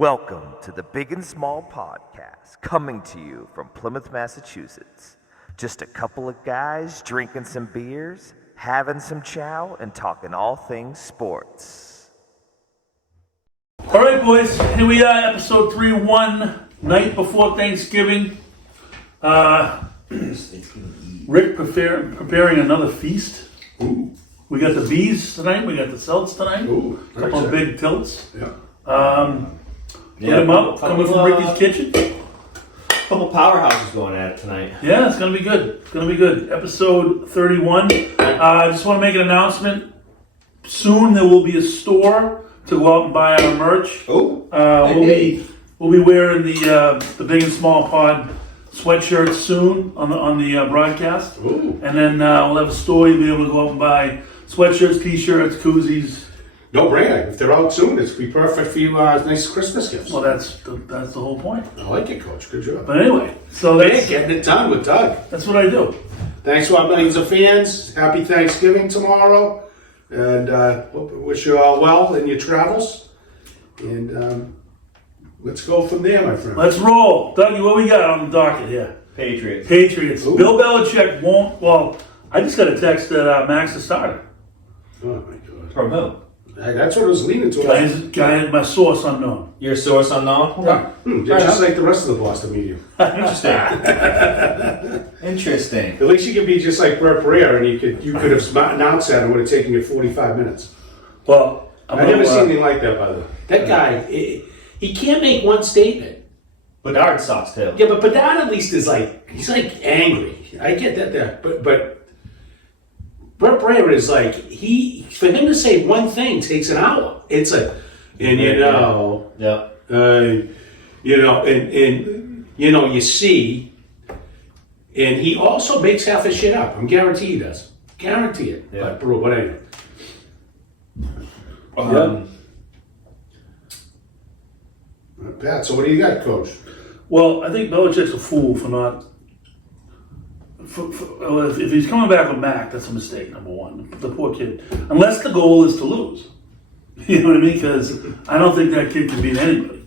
Welcome to the Big and Small Podcast, coming to you from Plymouth, Massachusetts. Just a couple of guys drinking some beers, having some chow, and talking all things sports. All right, boys, here we are, episode 3-1, night before Thanksgiving. Rick preparing another feast. Ooh. We got the bees tonight, we got the Celts tonight. Ooh, a couple of big tilts. Yeah. Hit them up, coming from Ricky's kitchen. Couple powerhouses going at it tonight. Yeah, it's going to be good. It's going to be good. Episode 31. I just want to make an announcement. Soon there will be a store to go out and buy our merch. Oh. We'll be wearing the Big and Small Pod sweatshirts soon on the broadcast. Ooh. And then we'll have a store. You'll be able to go out and buy sweatshirts, t-shirts, koozies. No brainer. If they're out soon, it's be perfect for you. Nice Christmas gifts. Well, that's the whole point. I like it, Coach. Good job. But anyway, so Getting it done with Doug. that's what I do. Thanks to our millions of fans. Happy Thanksgiving tomorrow, and wish you all well in your travels. And let's go from there, my friend. Let's roll. Dougie, what we got on the docket here? Patriots. Ooh. Bill Belichick won't. Well, I just got a text that Max is starter. Oh my God. From who? That's what I was leaning to. Guy had my source unknown. Your source unknown? Okay. They're just like the rest of the Boston media. Interesting. At least you could be just like Burt Breer, and you could have announced that, and it would have taken you 45 minutes. Well, I've never seen anything like that, by the way. That guy, he can't make one statement. Bedard sucks too. Yeah, but Bedard at least is he's angry. I get that there. But Brett Breer is for him to say one thing takes an hour. It's and Yeah. you see, and he also makes half his shit up. I'm guaranteed he does. Guarantee it. Yeah. But anyway. Pat, so what do you got, Coach? Well, I think Belichick's a fool for not. If he's coming back with Mac, that's a mistake. Number one, the poor kid. Unless the goal is to lose, you know what I mean? Because I don't think that kid can beat anybody.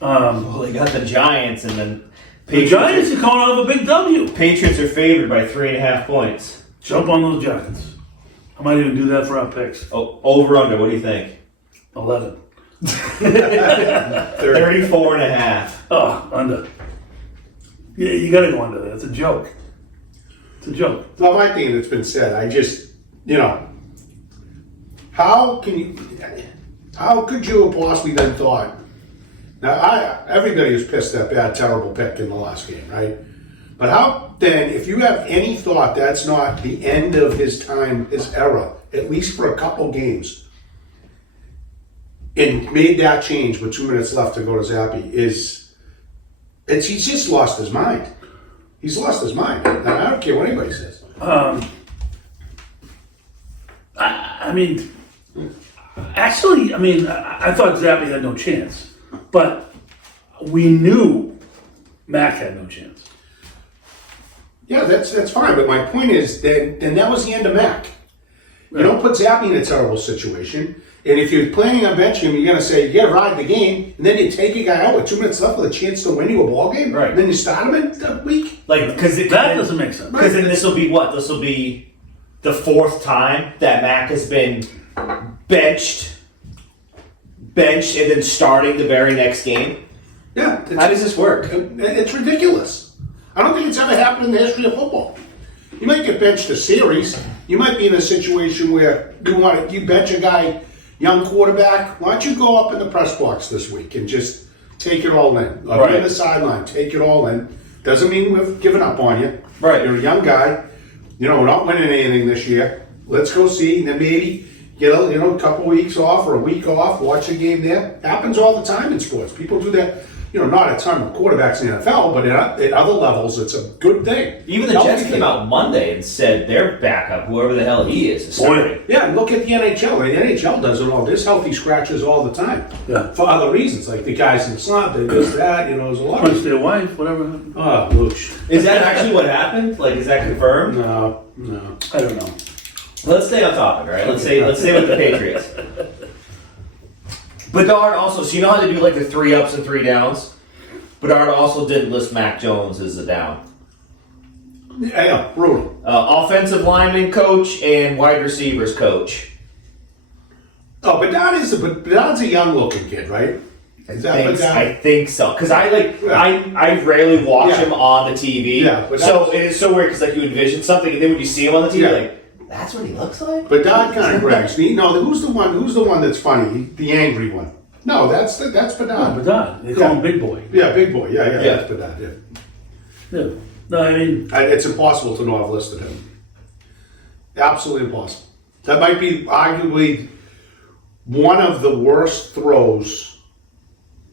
Well, they got the Giants, and then The Giants are coming out of a big W. Patriots are favored by 3.5 points. Jump on those Giants. I might even do that for our picks. Oh, over under. What do you think? 11. 34.5. Oh, under. Yeah, you got to go under that. It's a joke. It's a joke. Well, my thing that's been said, I just, how could you have possibly then thought, now everybody was pissed that bad, terrible pick in the last game, right? But how then, if you have any thought that's not the end of his time, his era, at least for a couple games, and made that change with 2 minutes left to go to Zappy, he's just lost his mind. He's lost his mind. And I don't care what anybody says. I thought Zappy had no chance, but we knew Mac had no chance. Yeah, that's fine. But my point is, then that was the end of Mac. You don't put Zappy in a terrible situation. And if you're planning on benching him, you're going to say, you got to ride the game, and then you take a guy out with 2 minutes left with a chance to win you a ball game, Right. and then you start him in a week? Because That doesn't make sense. Because then this will be what? This will be the fourth time that Mac has been benched, and then starting the very next game. Yeah. How does this work? It's ridiculous. I don't think it's ever happened in the history of football. You might get benched a series. You might be in a situation where you bench a guy, young quarterback. Why don't you go up in the press box this week and just take it all in? Or Right. be on the sideline, take it all in. Doesn't mean we've given up on you. Right. You're a young guy. We're not winning anything this year. Let's go see. And then maybe get a couple weeks off or a week off, watch a game there. Happens all the time in sports. People do that. Not a ton of quarterbacks in the NFL, but at other levels, it's a good thing. Even the Jets came out Monday and said their backup, whoever the hell he is starting. Yeah, and look at the NHL. The NHL does it all. There's healthy scratches all the time. Yeah. For other reasons, like the guys in the slump, they this, that, there's a lot Punch of... their wife, whatever happened. Oh, whoosh. Is that actually what happened? Is that confirmed? No. I don't know. Let's stay on topic, all right? Let's say with the Patriots. Bedard also, so you know how they do like the 3 ups and 3 downs? Bedard also didn't list Mac Jones as a down. Yeah, brutal. Offensive lineman coach and wide receivers coach. Oh, Bedard's a young looking kid, right? Is that Bedard? I think so. Because I rarely watch him on the TV. Yeah, but so it is so weird because like you envision something and then when you see him on the TV, Yeah. like, that's what he looks like? Bedard kind of brags. No, who's the one that's funny? The angry one. No, that's Bedard. Bedard. They call him Big Boy. Yeah, big boy. Yeah, that's Bedard. Yeah. Yeah. No, I mean, It's impossible to not have listed him. Absolutely impossible. That might be arguably one of the worst throws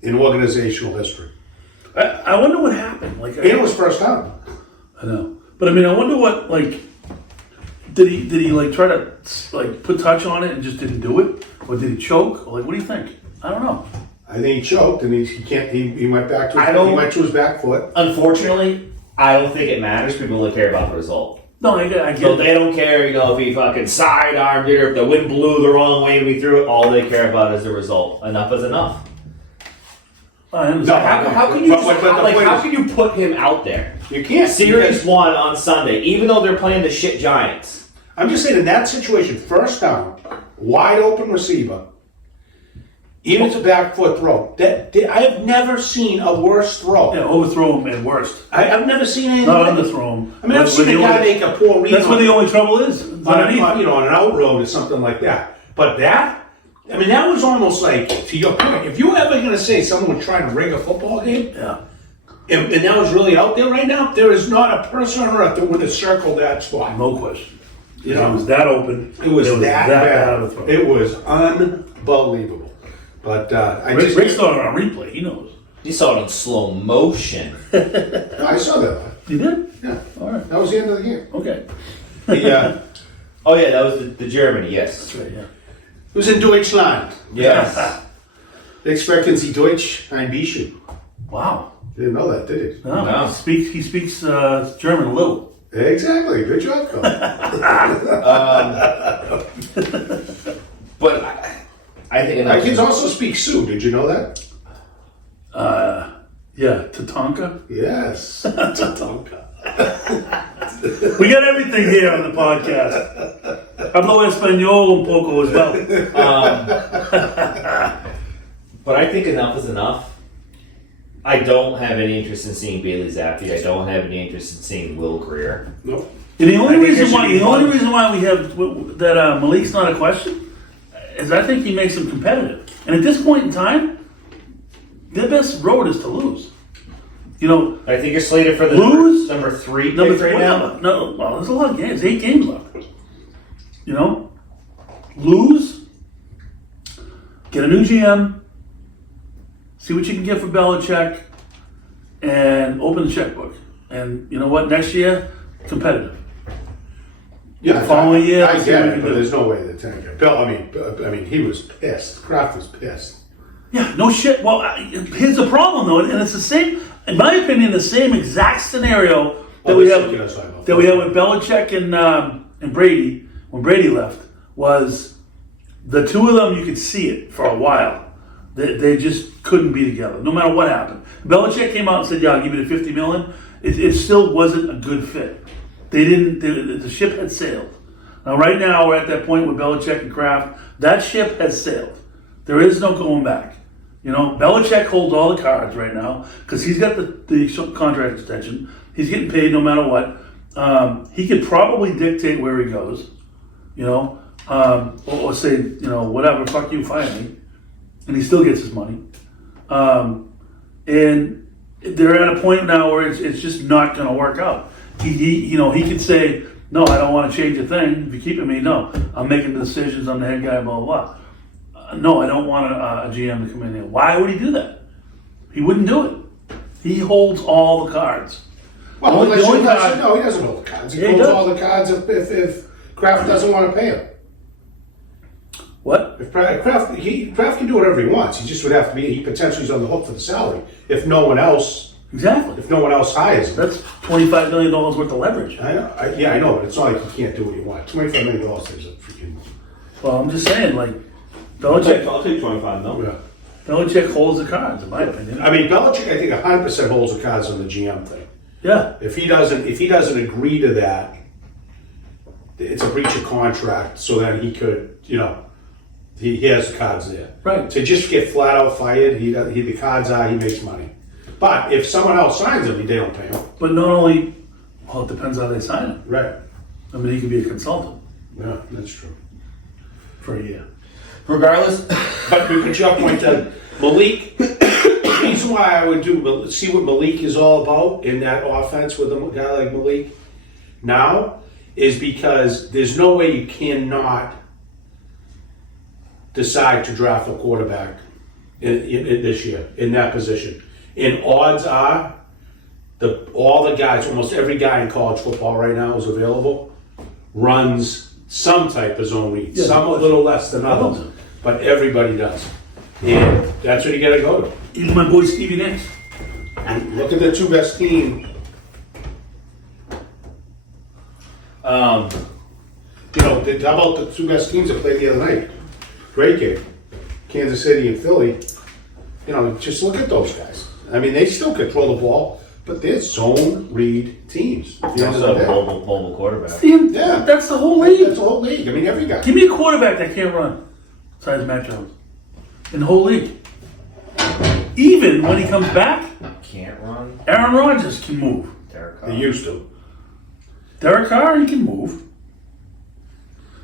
in organizational history. I wonder what happened. Like, And it was first time. I know, but I mean, I wonder what like. Did he like try to like put touch on it and just didn't do it, or did he choke? Or, like, what do you think? I don't know. I think he choked and he went back to his back foot. Unfortunately, I don't think it matters. People only care about the result. No, I get So it. they don't care, if he fucking sidearmed it or if the wind blew the wrong way and we threw it. All they care about is the result. Enough is enough. I understand. How can you But how can you put him out there? You can't. Series because- 1 on Sunday, even though they're playing the shit Giants. I'm just saying in that situation, first down, wide open receiver, even to back foot throw. I have never seen a worse throw. Yeah, overthrow him at worst. I've never seen anything. Not like it. underthrow him. I mean, I've seen a guy make a poor read. That's where the only trouble is. on an out road or something like that. But that was almost like, to your point, if you're ever going to say someone was trying to rig a football game, Yeah. and that was really out there right now, there is not a person on earth that would have circled that spot. No question. You know, It was that open. it was that bad. of a throw. It was unbelievable. But Rick saw it on replay. He knows. You saw it in slow motion. No, I saw that. You did? Yeah, All right. that was the end of the game. Okay. It Oh yeah, that was the Germany. Yes. That's right. Yeah. was in Deutschland. Yes. They expecten Sie Deutsch ein bisschen. Wow. Didn't know that, did No. No. He speaks German a little. he? Exactly. Good job, Cole. But I think My kids also speak Sioux. Did you know that? Yeah. Tatanka. Yes. Tatanka. We got everything here on the podcast. Hablo español un poco as well. But I think enough is enough. I don't have any interest in seeing Bailey Zappi. I don't have any interest in seeing Will Greer. Nope. And the only I think reason there why should be one. we have that Malik's not a question is I think he makes him competitive. And at this point in time, their best road is to lose. You know, I think you're slated for the Lose? number 3 number pick right three. now. No, well, there's a lot of games. 8 games left. You know, lose, get a new GM, see what you can get for Belichick, and open the checkbook. And you know what? Next year, competitive. Yeah, The following year, I let's see get what we it, can but do. there's no way that tank it. Bill, I mean, he was pissed. Kraft was pissed. Yeah, no shit. Well, here's the problem though, and it's the same, in my opinion, the same exact scenario that we have with Belichick and Brady when Brady left was the two of them. You could see it for a while. They just couldn't be together, no matter what happened. Belichick came out and said, "Yeah, I'll give you the $50 million." It still wasn't a good fit. They didn't. The ship had sailed. Now, right now, we're at that point with Belichick and Kraft. That ship has sailed. There is no going back. You know, Belichick holds all the cards right now because he's got the contract extension. He's getting paid no matter what. He could probably dictate where he goes, you know, or say, you know, whatever, fuck you, fire me. And he still gets his money. And they're at a point now where it's just not going to work out. He could say, no, I don't want to change a thing. If you're keeping me, no. I'm making the decisions. I'm the head guy, blah, blah, blah. No, I don't want a GM to come in there. Why would he do that? He wouldn't do it. He holds all the cards. Well, The only he card- doesn't hold the cards. He Yeah, he holds does. all the cards if Kraft doesn't want to pay him. What? If Kraft can do whatever he wants. He just would have to be. He potentially is on the hook for the salary if no one else Exactly. hires him. That's $25 million worth of leverage. I know, but it's not like he can't do what he wants. $25 million is a freaking. Well, I'm just saying, like, Belichick, I'll take 25 mil. Yeah. Belichick holds the cards, in my opinion. I mean, Belichick, I think 100% holds the cards on the GM thing. Yeah. If he doesn't agree to that, it's a breach of contract. So then he could, he has the cards there. Right. To just get flat out fired, the cards are he makes money. But if someone else signs him, they don't pay him. But not only, well, it depends how they sign him. Right. I mean, he could be a consultant Yeah, that's true. for a year. Regardless, But your point that Malik, the reason why I would see what Malik is all about in that offense with a guy like Malik now is because there's no way you cannot decide to draft a quarterback in this year in that position. And odds are, all the guys, almost every guy in college football right now is available, runs some type of zone read. Yeah, Some a little less than others, but everybody does. And that's what you got to go to. Even my boy Stevie Nicks. Look at the two best team. How about the two best teams that played the other night? Great game. Kansas City and Philly. Just look at those guys. I mean, they still control the ball, but they're zone read teams. At the end of the also a day. mobile quarterback. Yeah. That's the whole league. That's the whole league. I mean, every guy. Give me a quarterback that can't run, besides Matt Jones, in the whole league. Even when he comes back, Can't run. Aaron Rodgers can move. Derek Carr. They used to. Derek Carr, he can move.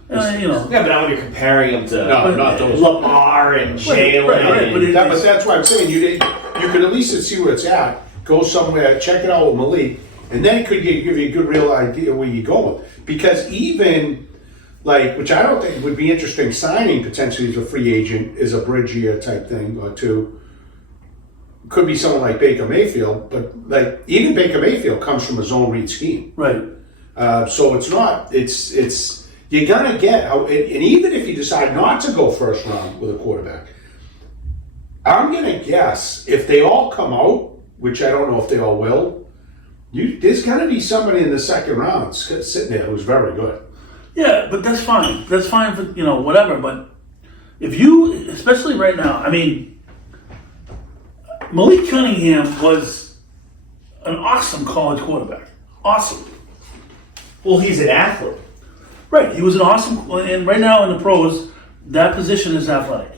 Yeah, but now when you're comparing him to No, not those. Lamar and Jalen. right, but But that's why I'm saying you could at least see where it's at. Go somewhere, check it out with Malik, and then it could give you a good real idea where you go with. Because even which I don't think would be interesting, signing potentially as a free agent is a bridge year type thing or two. Could be someone like Baker Mayfield, but even Baker Mayfield comes from a zone read scheme. Right. So it's not. It's you're gonna get, and even if you decide not to go first round with a quarterback, I'm gonna guess if they all come out, which I don't know if they all will, there's gonna be somebody in the second round sitting there who's very good. Yeah, but that's fine. That's fine for, whatever. But if you, especially right now, I mean, Malik Cunningham was an awesome college quarterback. Awesome. Well, he's an athlete. Right. He was an awesome, and right now in the pros, that position is athletic.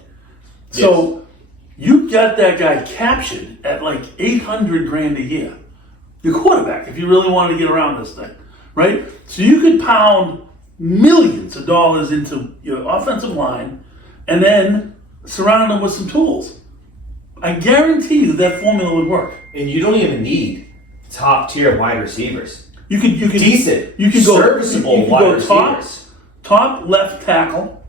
So you got that guy captured at like $800,000 a year. Your quarterback, if you really wanted to get around this thing, right? So you could pound millions of dollars into your offensive line and then surround them with some tools. I guarantee you that formula would work. And you don't even need top tier wide receivers. You could Decent, You could go serviceable you could wide go receivers. top left tackle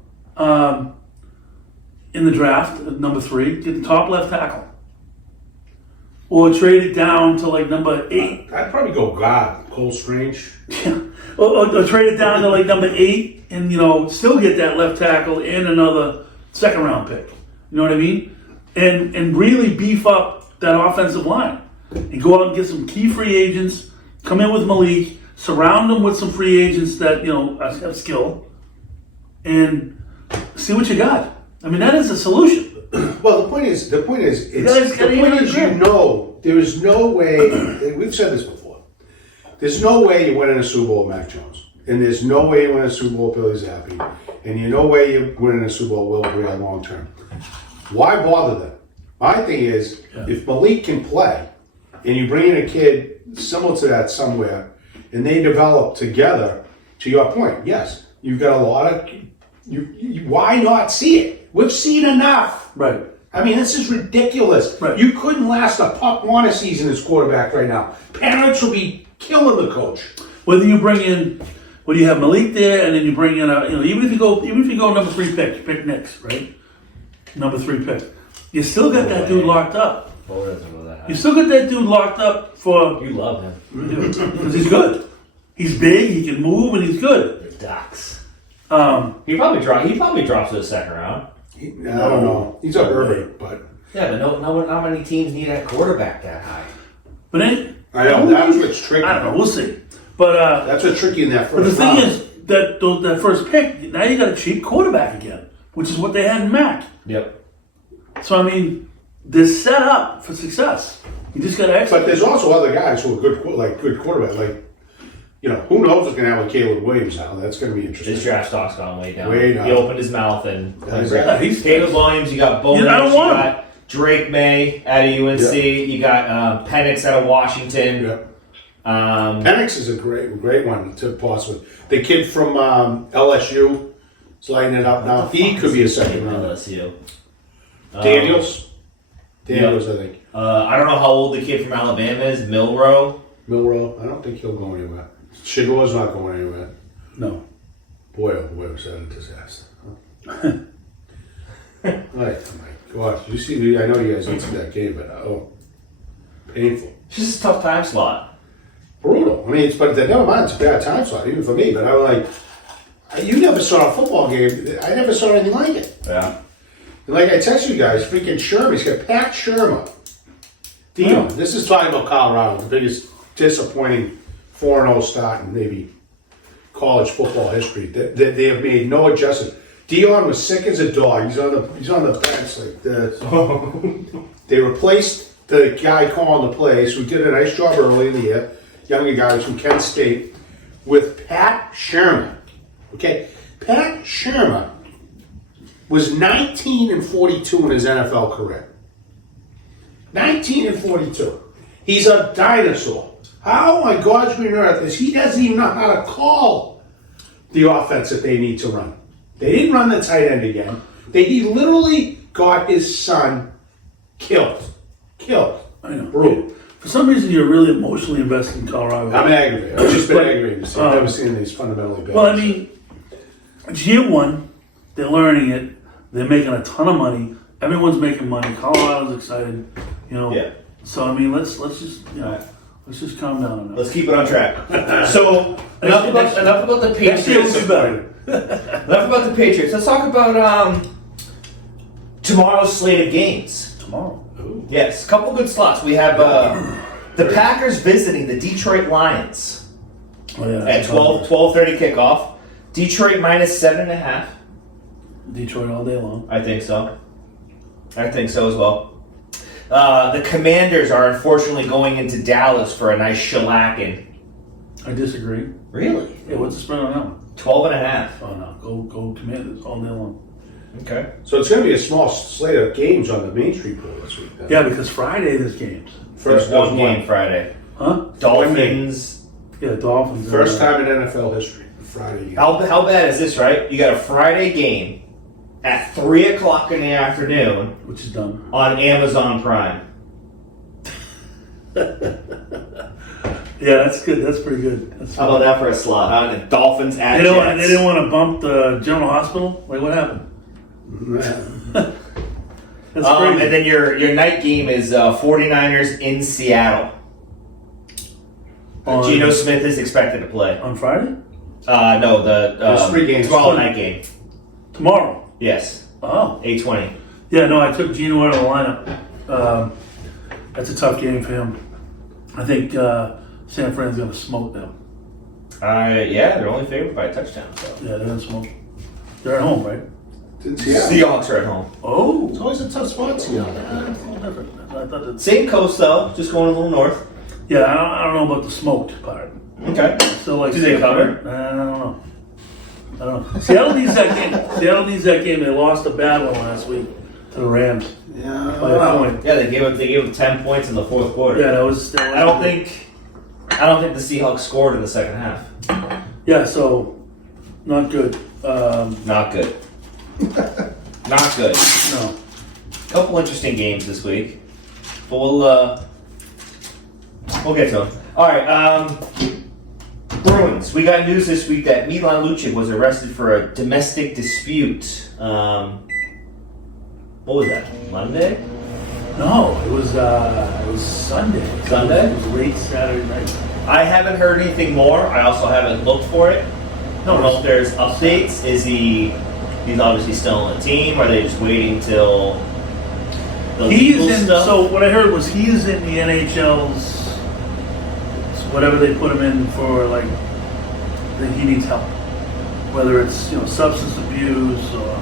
in the draft, number 3. Get the top left tackle, or trade it down to like number 8. I'd probably go guard, Cole Strange. Yeah, or trade it down to like number 8, and still get that left tackle and another second round pick. You know what I mean? And really beef up that offensive line and go out and get some key free agents. Come in with Malik, surround them with some free agents that have skill, and see what you got. I mean, that is a solution. Well, the point is, there is no way. We've said this before. There's no way you win in a Super Bowl with Mac Jones, and there's no way you win a Super Bowl with Billy Zappi, and no way you win in a Super Bowl with Will Grier long term. Why bother them? My thing is, if Malik can play, and you bring in a kid similar to that somewhere, and they develop together, to your point, yes, you've got a lot of. Why not see it? We've seen enough. Right. I mean, this is ridiculous. Right. You couldn't last a Pop Warner season as quarterback right now. Parents will be killing the coach. Whether you bring in, you have Malik there, and then you bring in even if you go number 3 pick, you pick Knicks, right? Number 3 pick. You still got that dude locked up. You still got that dude locked up for. You love him. Because he's good. He's big. He can move, and he's good. The Ducks. He probably drops to the second round. I don't know. He's a Herbert, but Yeah, but not many teams need a quarterback that high. But then I know that's what's tricky. I don't know. We'll see. But That's what's tricky in that first But the thing round. is that first pick, now you got a cheap quarterback again. which is what they had in Mac. Yep. So, I mean, they're set up for success. You just got to execute. But there's also other guys who are good quarterback. Like, who knows what's going to happen with Caleb Williams now? That's going to be interesting. His draft stock's gone way down. Way down. He opened his mouth and Exactly. Caleb Williams. You got Bowman. I don't you want him. got Drake May out of UNC. Yep. You got Penix out of Washington. Yep. Penix is a great one to pause with. The kid from LSU is lighting it up now. He could be a second rounder. LSU. Daniels, I think. I don't know how old the kid from Alabama is. Milrow. I don't think he'll go anywhere. Shador's not going anywhere. No. Boy, oh boy, was that a disaster. Right, oh my gosh. You see, I know you guys didn't see that game, but painful. It's just a tough time slot. Brutal. I mean, but never mind, it's a bad time slot, even for me. But I was like, you never saw a football game. I never saw anything like it. Yeah. And like I text you guys, freaking Sherman, he's got Pat Shermer. Dion, this is talking about Colorado, the biggest disappointing 4-0 start in maybe college football history. They have made no adjustment. Dion was sick as a dog. He's on the bench like this. They replaced the guy calling the plays, who did a nice job early in the year. Younger guy from Kent State, with Pat Shermer. Okay, Pat Shermer was 19-42 in his NFL career. 19-42. He's a dinosaur. How on God's green earth is he doesn't even know how to call the offense that they need to run? They didn't run the tight end again. He literally got his son killed. I know. Brutal. For some reason, you're really emotionally invested in Colorado. I'm aggravated. I've just been aggravated to see. I've never seen these fundamentally bad. Well, I mean, it's year one. They're learning it. They're making a ton of money. Everyone's making money. Colorado's excited. Yeah. So I mean, let's just let's just calm down on that. Let's keep it on track. So enough about the Next year will Patriots. be better. Enough about the Patriots. Let's talk about tomorrow's slate of games. Tomorrow. Yes, a couple good slots. We have the Packers visiting the Detroit Lions Oh, yeah. at 12:30 kickoff. Detroit minus 7.5. Detroit all day long. I think so as well. The Commanders are unfortunately going into Dallas for a nice shellacking. I disagree. Really? Yeah, what's the spread on that one? 12.5. Oh no, go Commanders all day long. Okay. So it's going to be a small slate of games on the Main Street pool this week. Then. Yeah, because Friday there's games. First one game Friday. Huh? Dolphins. Yeah, Dolphins. First time in NFL history, Friday game. How bad is this, right? You got a Friday game at 3 o'clock in the afternoon Which is done. on Amazon Prime. Yeah, that's good. That's pretty good. That's How about that for a slot? The Dolphins at They Jets. didn't want to bump the General Hospital? Like, what happened? That's crazy. And then your night game is 49ers in Seattle. On- Geno Smith is expected to play. On Friday? No, There's 3 games. tomorrow night game. Tomorrow. Yes, Oh. 8:20. Yeah, no, I took Geno out of the lineup. That's a tough game for him. I think San Fran's going to smoke them. Yeah, they're only favored by a touchdown. So Yeah, they're going to smoke. They're at home, right? Yeah. Seahawks are at home. Oh. It's always a tough spot, Seattle. I thought that, Same coast though, just going a little north. yeah, I don't know about the smoked part. Okay. Still like Do they cover? I don't know. Seattle needs that game. Seattle needs that game. They lost a bad one last week to the Rams by a point. Yeah, they gave up 10 points in the fourth quarter. Yeah, that was I don't think the Seahawks scored in the second half. Yeah, so not good. Not good. Not good. No. Couple interesting games this week, but we'll get to them. All right, Bruins. We got news this week that Milan Lucic was arrested for a domestic dispute. What was that? Monday? No, it was Sunday. Sunday? It was late Saturday night. I haven't heard anything more. I also haven't looked for it. I don't know if there's updates. He's obviously still on the team. Are they just waiting till the legal stuff? So what I heard was he is in the NHL's whatever they put him in for, like that he needs help, whether it's substance abuse or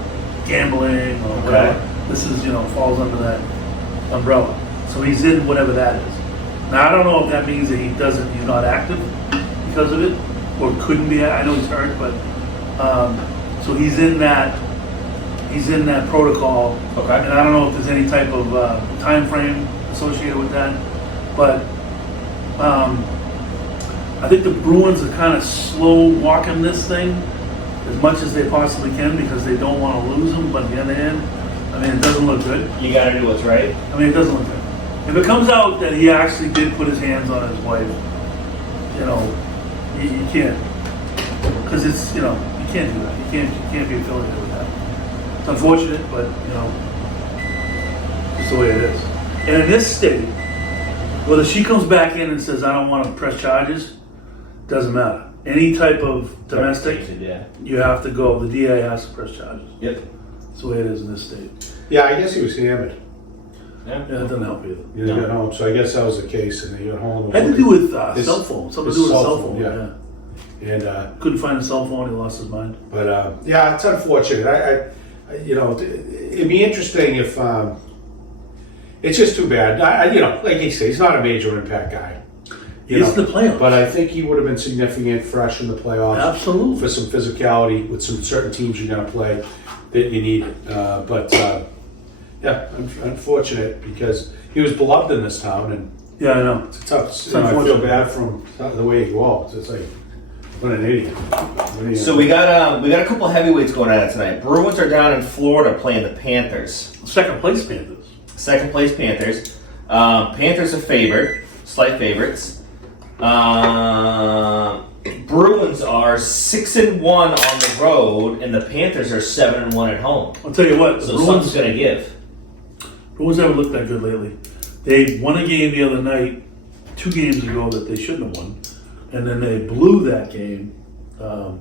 gambling or whatever. This is, falls under that umbrella. So he's in whatever that is. Now I don't know if that means that he's not active because of it, or couldn't be. I know he's hurt, but so he's in that protocol. Okay. And I don't know if there's any type of time frame associated with that, but I think the Bruins are kind of slow walking this thing as much as they possibly can because they don't want to lose him. But on the other hand, I mean, it doesn't look good. You got to do what's right. I mean, it doesn't look good. If it comes out that he actually did put his hands on his wife, you can't, because it's, you can't do that. You can't be affiliated with that. It's unfortunate, but just the way it is. And in this state, whether she comes back in and says, I don't want to press charges, doesn't matter. Any type of domestic, you have to go, the DA has to press charges. Yep. That's the way it is in this state. Yeah, I guess he was hammered. Yeah, that doesn't help either. You got home, so I guess that was the case, and they got home. Had to do with his cell phone. Something to do with a cell phone. Yeah. And couldn't find a cell phone. He lost his mind. But yeah, it's unfortunate. I it'd be interesting if it's just too bad. Like you say, he's not a major impact guy. He's in the playoffs, but I think he would have been significant fresh in the playoffs. Absolutely, for some physicality with some certain teams you're going to play that you need. Yeah, unfortunate because he was beloved in this town, and yeah, I know it's tough. I feel bad from the way he walks. It's like, what an idiot. So we got a couple of heavyweights going at it tonight. Bruins are down in Florida playing the Panthers. Second place Panthers. Panthers are favored, slight favorites. Bruins are 6-1 on the road, and the Panthers are 7-1 at home. I'll tell you what, So something's going to give. Bruins haven't looked that good lately. They won a game the other night, 2 games ago that they shouldn't have won, and then they blew that game 2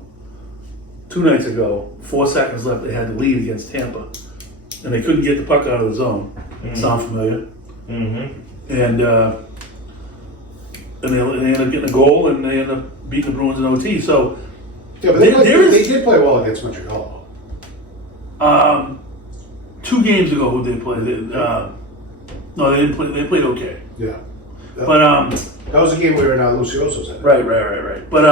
nights ago. 4 seconds left, they had the lead against Tampa, and they couldn't get the puck out of the zone. Sound familiar? Mm-hmm. And they ended up getting a goal, and they ended up beating the Bruins in OT. So yeah, but they did play well against Montreal. 2 games ago, who they played? No, they didn't play. They played okay. Yeah, But that was a game where Lucioso's in. right. But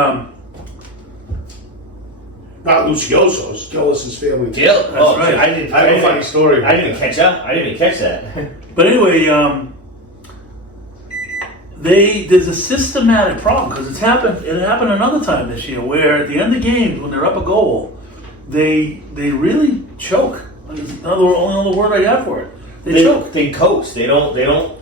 not Lucioso's, Gillis's family. That's right. I have a funny story. I didn't catch that. I didn't even catch that. But anyway, there's a systematic problem because it happened another time this year where at the end of games when they're up a goal, they really choke. Only other word I got for it. They choke. They coast. They don't They don't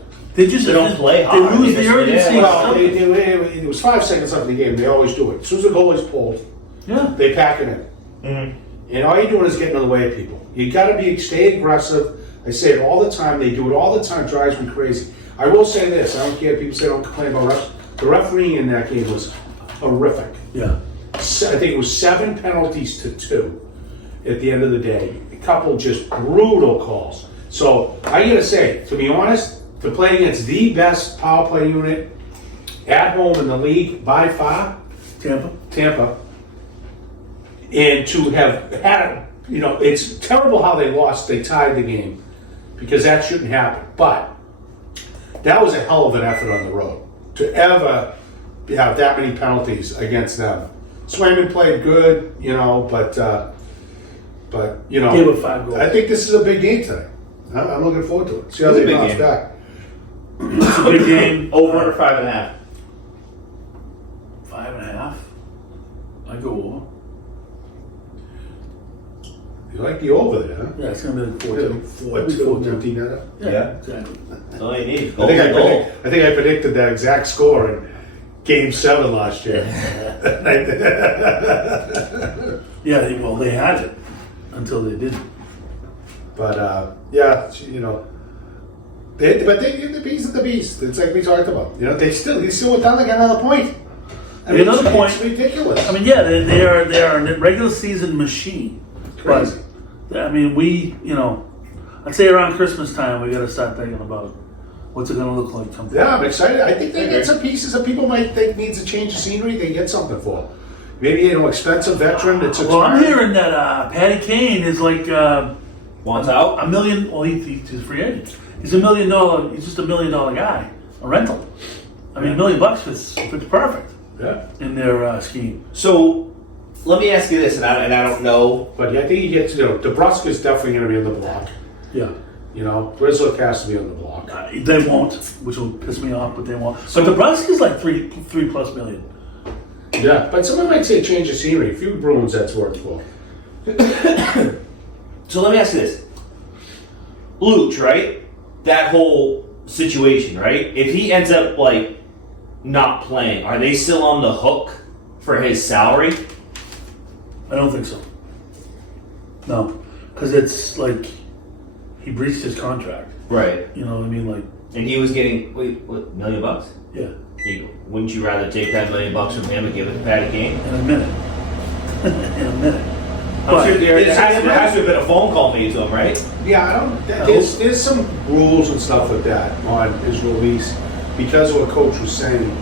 play hard. They lose the urgency. Well, it was 5 seconds left in the game. They always do it. As soon as the goal is pulled, they pack it in. Mm-hmm. And all you're doing is getting in the way of people. You got to stay aggressive. I say it all the time. They do it all the time. It drives me crazy. I will say this. I don't care if people say don't complain about refs. The refereeing in that game was horrific. Yeah. I think it was 7 penalties to 2 at the end of the day. A couple just brutal calls. So I got to say, to be honest, to play against the best power play unit at home in the league by far, Tampa, and to have had, it's terrible how they lost. They tied the game because that shouldn't happen. But that was a hell of an effort on the road to ever have that many penalties against them. Swayman played good, but Gave up 5 goals. I think this is a big game today. I'm looking forward to it. See how they bounce back. It's a big game. Over or 5.5? 5.5. I go over. You like the over there, huh? Yeah, it's gonna be 4-2. What, 2 empty netter? Yeah. Exactly. That's all you need. I think I predicted that exact score in Game 7 last year. Yeah, they had it until they didn't. But yeah, they're the beast of the beast. It's like we talked about. They still went down like another point. Another point. It's ridiculous. I mean, yeah, they are a regular season machine. Crazy. But, I mean, I'd say around Christmas time we got to start thinking about what's it going to look like. Yeah, I'm excited. I think they get some pieces that people might think needs a change of scenery. They get something for. Maybe expensive veteran. It's well, I'm hearing that Patty Kane is like Wants out? $1 million. Well, he's a free agent. He's $1 million. He's just $1 million guy. A rental. I mean, $1 million fits perfect. Yeah. In their scheme. So let me ask you this, and I don't know. But I think he gets, DeBrusque's definitely going to be on the block. Yeah. Rizzo has to be on the block. They won't, which will piss me off, but they won't. But Nebraska's like $3+ million. Yeah, but someone might say change of scenery. A few Bruins that's worth for. So let me ask you this. Luch, right? That whole situation, right? If he ends up, not playing, are they still on the hook for his salary? I don't think so. No. Because it's like he breached his contract. Right. You know what I mean? And he was getting, $1 million? Yeah. Wouldn't you rather take that $1 million from him and give it to Patty Kane? In a minute. In a minute. I'm sure there has to have been a phone call made to him, right? Yeah, there's some rules and stuff with that on his release because of what Coach was saying.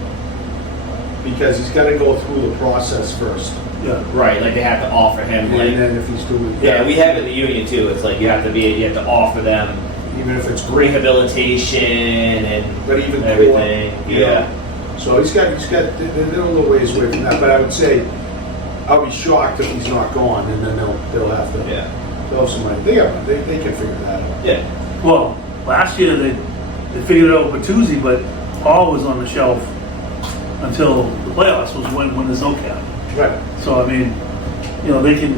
Because he's got to go through the process first. Yeah. Right, they have to offer him. And then if he's doing... Yeah, we have it in the union too. It's you have to offer them even if it's rehabilitation and but even everything. Yeah. So they're a little ways away from that. But I would say I'll be shocked if he's not gone, and then they'll have to they'll have some money. They can figure that out. Yeah. Well, last year they figured it out with Bertuzzi, but Paul was on the shelf until the playoffs was when there's no cap. Right. So I mean, they can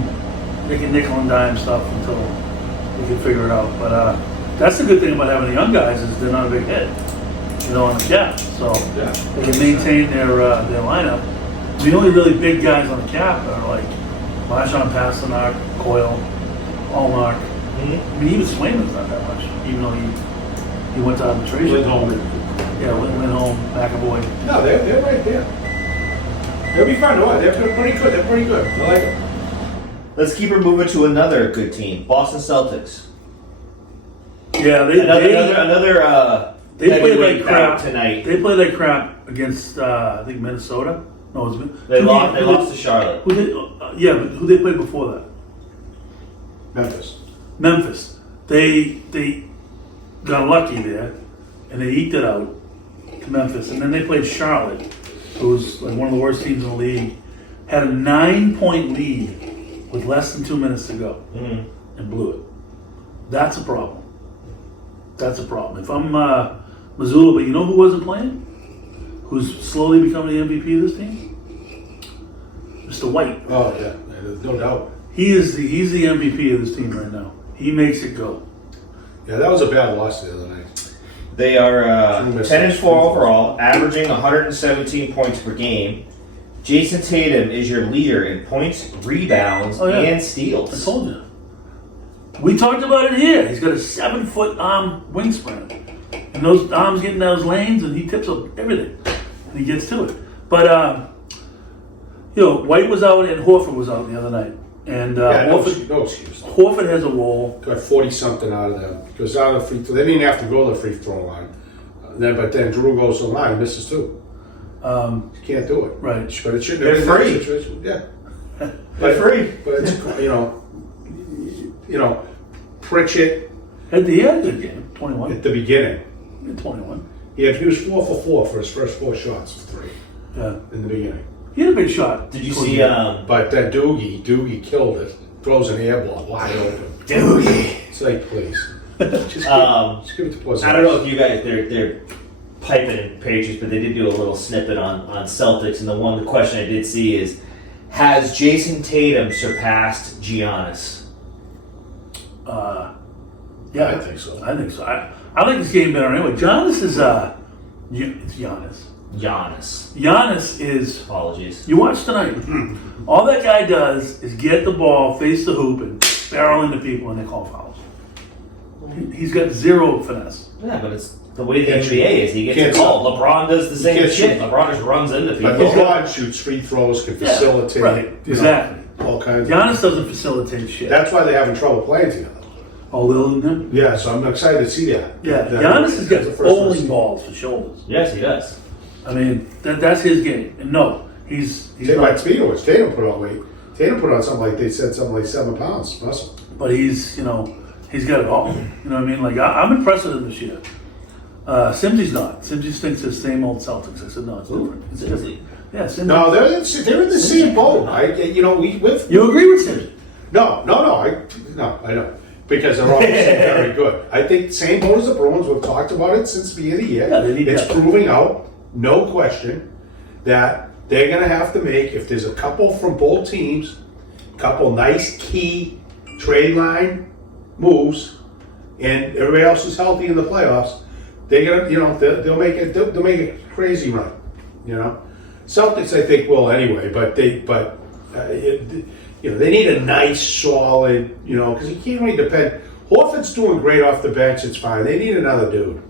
nickel and dime stuff until they can figure it out. But that's the good thing about having the young guys is they're not a big hit, on the cap. So they can maintain their lineup. The only really big guys on the cap are like Marchand, Pasternak, Coyle, Allmark. Mm-hmm. I mean, even Swayman's not that much, even though he went to arbitration. Went home. Went home, McAvoy. No, they're right there. They'll be fun. No, they're pretty good. They're pretty good. I like it. Let's keep her moving to another good team, Boston Celtics. Yeah, They played like crap tonight. They played like crap against I think Minnesota. No, it was They lost to Charlotte. But who they played before that? Memphis. They got lucky there, and they eked it out to Memphis, and then they played Charlotte, who was like one of the worst teams in the league. Had a 9-point lead with less than 2 minutes to go, and blew it. That's a problem. If I'm Missoula, but you know who wasn't playing? Who's slowly becoming the MVP of this team? Mr. White. Oh yeah, there's no doubt. He's the MVP of this team right now. He makes it go. Yeah, that was a bad loss the other night. They are 10-4 overall, averaging 117 points per game. Jason Tatum is your leader in points, rebounds, and steals. I told you. We talked about it here. He's got a 7-foot arm wingspan. And those arms get in those lanes, and he tips up everything. And he gets to it. But, White was out and Horford was out the other night. And no excuse. Horford has a role. Got 40-something out of them. Goes out of the free throw. They didn't have to go to the free throw line. But then Drew goes to the line and misses too. You can't do it. Right. But it shouldn't They're have been free. that situation. Yeah. They're free. But it's, Pritchett He had a good game. 21. at the beginning. He had 21. He was 4 for 4 for his first 4 shots for 3 Yeah. in the beginning. He had a big shot. Did you see? But that Doogie killed it. Throws an air ball wide open. Doogie. It's like, please. Just give it to Porzingis. I don't know if you guys they're piping in Patriots, but they did do a little snippet on Celtics, and the question I did see is, has Jason Tatum surpassed Giannis? Yeah, I think so. I think so. I like this game better anyway. Giannis is it's Giannis. Giannis is. Apologies. You watch tonight. All that guy does is get the ball, face the hoop, and barrel into people, and they call fouls. He's got zero finesse. Yeah, but it's the way the NBA is. He gets a call. LeBron does the same shit. shoot. LeBron just runs into people. But LeBron shoots free throws, can facilitate. Right, exactly. All kinds Giannis of doesn't facilitate shit. That's why they're having trouble playing together. Oh, Lil and him? Yeah, so I'm excited to see that. Yeah, That- Giannis has got that's the first bowling one. balls for shoulders. Yes, he does. I mean, that's his game. And no, he's not, Speaking of which, Tatum put on weight. Tatum put on something like 7 pounds muscle. but he's, He's got it all. You know what I mean? Like, I'm impressed with him this year. Simsy's not. Simsy thinks it's the same old Celtics. I said, no, it's different. It's different. Yeah, Simsy. No, they're in the same boat. You agree with Simsy? No, I don't. Because they're obviously very good. I think same boat as the Bruins. We've talked about it since the beginning of the year. Yeah, they need it's that. proving out, no question, that they're going to have to make, if there's a couple from both teams, couple nice key trade line moves, and everybody else is healthy in the playoffs, they're gonna, they'll make it. They'll make a crazy run. Celtics, I think, will anyway. But they need a nice, solid, because you can't really depend. Horford's doing great off the bench. It's fine. They need another dude.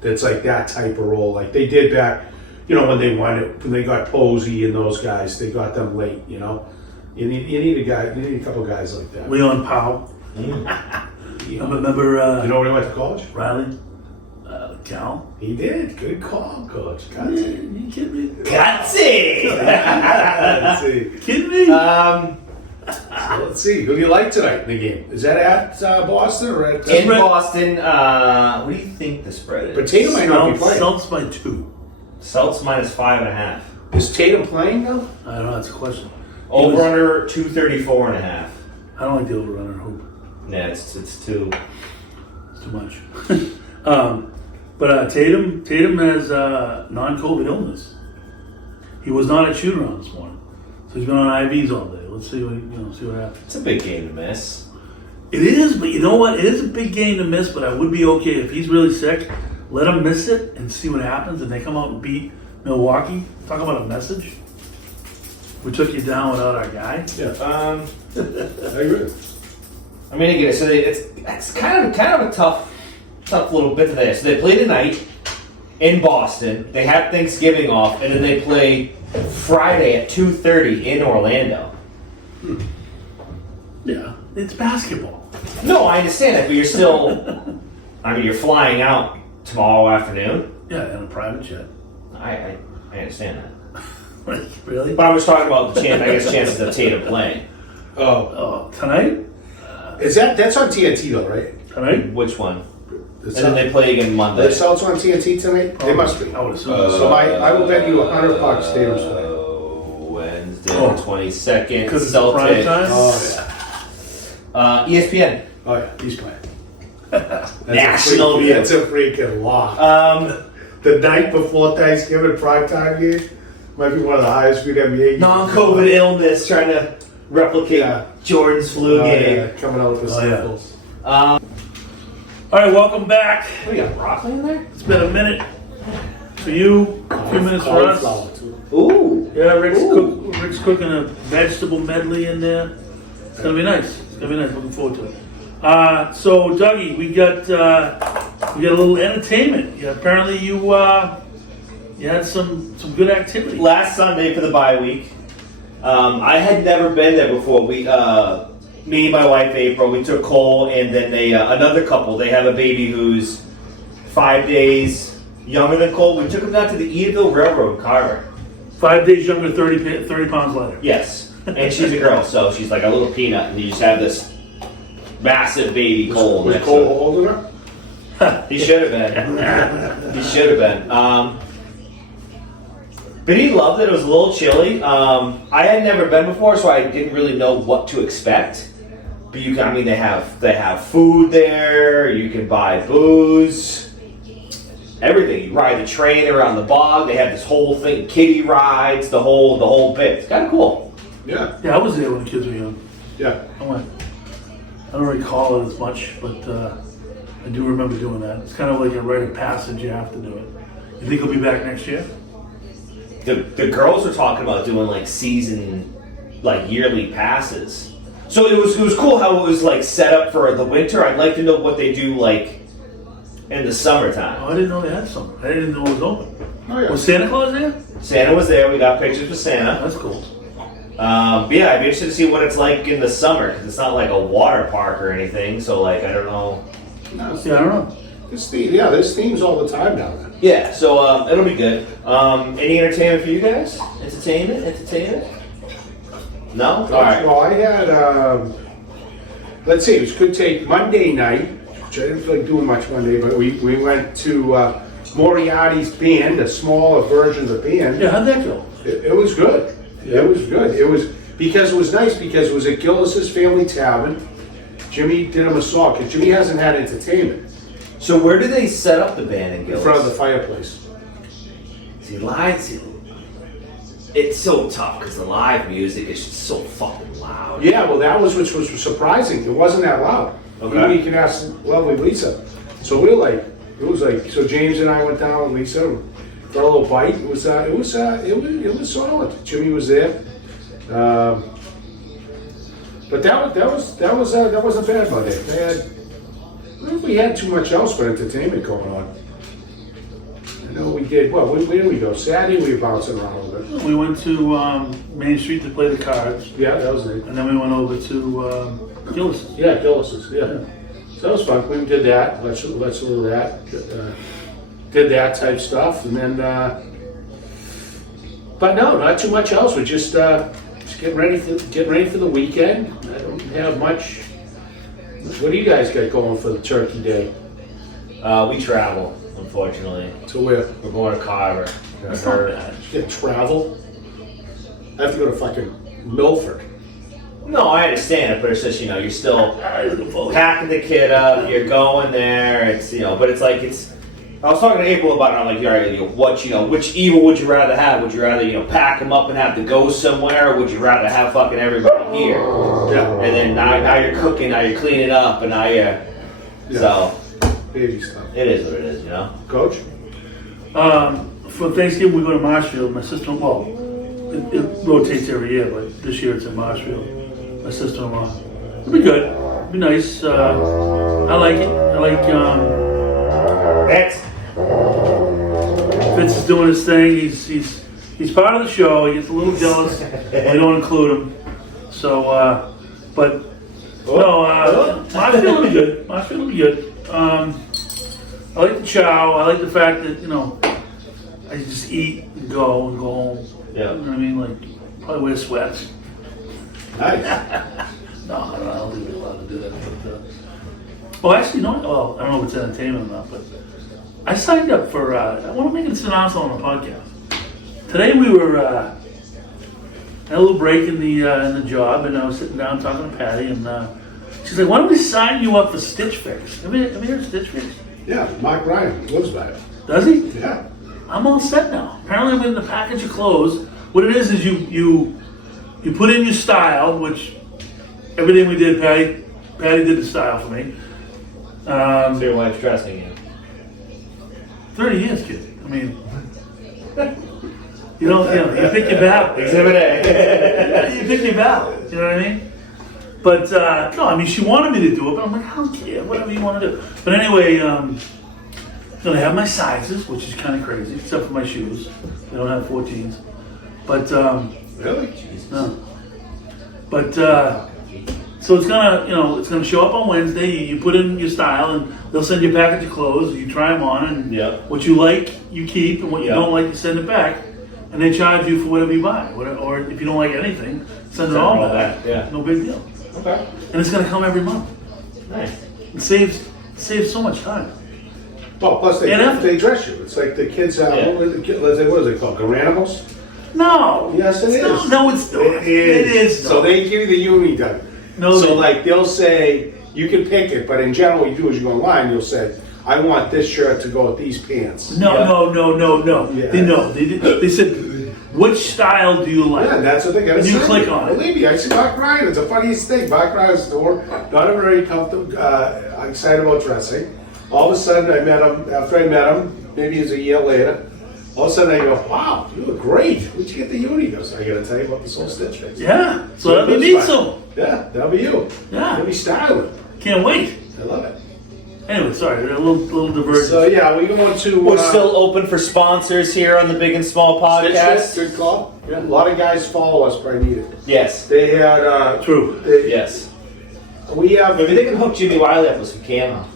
That's like that type of role, like they did back, when they won it, when they got Posey and those guys. They got them late. You need a guy. You need a couple guys like that. Leon Powell. Remember? You know where he went to college? Riley. Cal. He did. Good call, Coach. You kidding me? Gutsy! Let's see. Kidding me? Let's see. Who do you like tonight in the game? Is that at Boston or at In Boston, what do you think the spread is? But Tatum might not be playing. Celtics by 2. Celtics -5.5. Is Tatum playing though? I don't know. That's a question. Over under 234.5. I don't like the over under hoop. Yeah, it's too. It's too much. But Tatum has non-COVID illness. He was not at shoot-around this morning, so he's been on IVs all day. Let's see what happens. It's a big game to miss. It is, but you know what? It is a big game to miss. But I would be okay if he's really sick. Let him miss it and see what happens. And they come out and beat Milwaukee. Talk about a message. We took you down without our guy. Yeah. I agree. I mean, again, so it's kind of a tough little bit today. So they play tonight in Boston. They have Thanksgiving off, and then they play Friday at 2:30 in Orlando. Yeah, it's basketball. No, I understand that, but you're still. I mean, you're flying out tomorrow afternoon. Yeah, in a private jet. I understand that. Really? But I was talking about the chances of Tatum playing. Oh, Tonight? that's on TNT though, right? Tonight? Which one? The And then they play again Monday. The Celtics on TNT tonight? They must be. I would assume. So I will bet you $100 Tatum's playing. Wednesday, the 22nd. Because it's a prime time? Oh ESPN. yeah, he's playing. National view. That's a freaking lock. The night before Thanksgiving primetime game might be one of the highest we'd ever made. Non-COVID illness, trying to replicate Jordan's flu game. Yeah, coming out with the samples. All right, welcome back. We got broccoli in there? It's been a minute for you, a few minutes for us. Cauliflower, too. Ooh. Yeah, Rick's cooking a vegetable medley in there. It's gonna be nice. Looking forward to it. So Dougie, we got a little entertainment. Yeah, apparently you had some good activity. Last Sunday for the bye week. I had never been there before. We, me and my wife April, we took Cole and then another couple. They have a baby who's 5 days younger than Cole. We took him down to the Edaville Railroad in Carver. 5 days younger, 30 pounds lighter. Yes, and she's a girl, so she's like a little peanut, and you just have this massive baby Cole. Was next Cole to him. holding her? He should have been. He should have been. But he loved it. It was a little chilly. I had never been before, so I didn't really know what to expect. But they have food there. You can buy booze, everything. You ride the train around the bog. They have this whole thing, kiddie rides, the whole bit. It's kind of cool. Yeah. Yeah, I was there when the kids were young. Yeah. I went. I don't recall it as much, but I do remember doing that. It's kind of like a rite of passage. You have to do it. You think he'll be back next year? The girls were talking about doing like season, like yearly passes. So it was cool how it was like set up for the winter. I'd like to know what they do like in the summertime. Oh, I didn't know they had some. I didn't know it was open. Oh yeah. Was Santa Claus there? Santa was there. We got pictures with Santa. That's cool. But yeah, I'd be interested to see what it's like in the summer because it's not like a water park or anything. So like I don't know. No, Yeah, I don't know. there's themes all the time down there. Yeah, so it'll be good. Any entertainment for you guys? Entertainment? No? All right. Well, I had let's see, it could take Monday night, which I didn't feel like doing much Monday, but we went to Moriarty's band, a smaller version of the band. Yeah, how'd that go? It was good. It was good. It was nice because it was at Gillis's Family Tavern. Jimmy did him a song because Jimmy hasn't had entertainment So where do they set up the band in in Gillis? front of the fireplace. See, it's so tough because the live music is just so fucking loud. Yeah, well, that was which was surprising. It wasn't that loud. Okay. You can ask lovely Lisa. So we were like, it was like, so James and I went down with Lisa and got a little bite. It was solid. Jimmy was there. But that wasn't bad Monday. I don't know if we had too much else for entertainment going on. I know we did. Well, where did we go? Saturday we were bouncing around a little bit. We went to Main Street to play the cards, Yeah, that was it. and then we went over to Gillis. Yeah, Gillis's. Yeah. So that was fun. We did that. Let's do that. Did that type stuff, and then. But no, not too much else. We're just getting ready for the weekend. I don't have much. What do you guys got going for the Turkey Day? We travel, unfortunately. To where? We're going to Carver. That's not bad. Get travel. I have to go to fucking Milford. No, I understand it, but it's just, you're still packing the kid up, you're going there, but it's like, I was talking to April about it, I'm like, all right, which evil would you rather have? Would you rather, pack them up and have to go somewhere, or would you rather have fucking everybody here? Yeah. And then now you're cooking, now you're cleaning up, and now you're, so, Baby stuff. it is what it is, Coach? For Thanksgiving, we go to Marshfield. My sister, well, it rotates every year, but this year it's in Marshfield. My sister-in-law. It'll be good. It'll be nice. I like it. I like That's, Fitz is doing his thing. He's part of the show. He gets a little jealous. We don't include him. So, but no, Marshfield will be good. Marshfield will be good. I like the chow. I like the fact that I just eat and go home. Yeah. You know what I mean? Like probably wear sweats. Nice. No, I don't think we're allowed to do that. But, well, actually, no. Well, I don't know if it's entertainment or not, but I signed up for. I want to make this announcement on the podcast. Today we were had a little break in the job, and I was sitting down talking to Patty, and she's like, "Why don't we sign you up for Stitch Fix? Have you heard of Stitch Fix? Yeah, Mark Ryan lives by it. Does he? Yeah. I'm all set now. Apparently, I'm in the package of clothes. What it is you put in your style, which everything we did, Patty did the style for me. so your wife's dressing you. 30 years, kid. I mean, you pick your battle. Exhibit A. You pick your battle. You know what I mean? But no, I mean, she wanted me to do it, but I'm like, I don't care, whatever you want to do. But anyway, I have my sizes, which is kind of crazy, except for my shoes. They don't have 14s. But Really? no. But so it's gonna show up on Wednesday. You put in your style, and they'll send you a package of clothes. You try them on, and what you like, you keep, and what you don't like, you send it back. And they charge you for whatever you buy. Or if you don't like anything, send it all back. Yeah. No big deal. Okay. And it's gonna come every month. Nice. It saves so much time. Well, plus And they dress you. It's like the kids. What is it called? Garanimals? No. Yes, it is. No, it's not. It is. not. So they give you the uni done. No, So they- like they'll say you can pick it, but in general, what you do is you go online. You'll say, I want this shirt to go with these pants. No. Yeah. They said, which style do you like? Yeah, that's what they got to And say. you click on it. Believe me, I see Mark Ryan. It's the funniest thing. Mark Ryan's not a very comfortable, excited about dressing. All of a sudden, I met him. After I met him, maybe it was a year later. All of a sudden, I go, "Wow, you look great. Where'd you get the uni?" He goes, "I got to tell you about this whole Stitch Fix." Yeah. So that'll be neat soon. Yeah, that'll be you. Yeah. You'll be styling. Can't wait. I love it. Anyway, sorry, a little diversion. So yeah, we go on to. We're still open for sponsors here on the Big and Small Stitch podcast. Fix, good call. Yeah, a lot of guys follow us, but I need it. Yes. They had. True. Yes. We have. Maybe they can hook Jimmy Wiley up with some camo.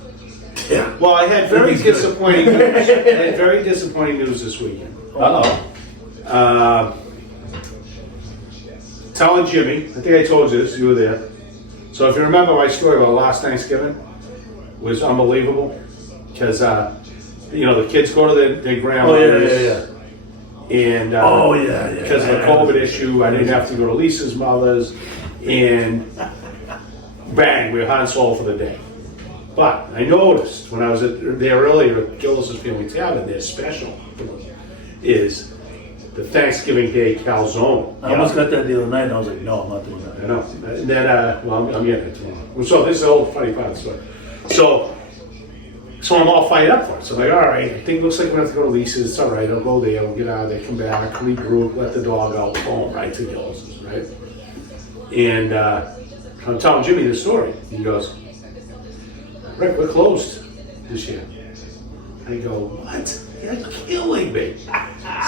Yeah. Well, I had very He's good. disappointing news. I had very disappointing news this weekend. Uh-oh. Telling Jimmy, I think I told you this, you were there. So if you remember my story about last Thanksgiving, was unbelievable because the kids go to their grandmother's. And because of the COVID issue, I didn't have to go to Lisa's mother's, and bang, we were hot and sold for the day. But I noticed when I was there earlier at Gillis' Family Tavern, their special is the Thanksgiving Day calzone. I almost got that the other night, and I was like, no, I'm not doing that. I know. And then, I'm getting it tomorrow. So this is the whole funny part of the story. So I'm all fired up for it. So I'm like, all right, I think it looks like we're going to have to go to Lisa's. It's all right, I'll go there, I'll get out of there, come back, regroup, let the dog out, boom, right to Gillis's, right? And I'm telling Jimmy the story. He goes, Rick, we're closed this year. I go, what? You're killing me.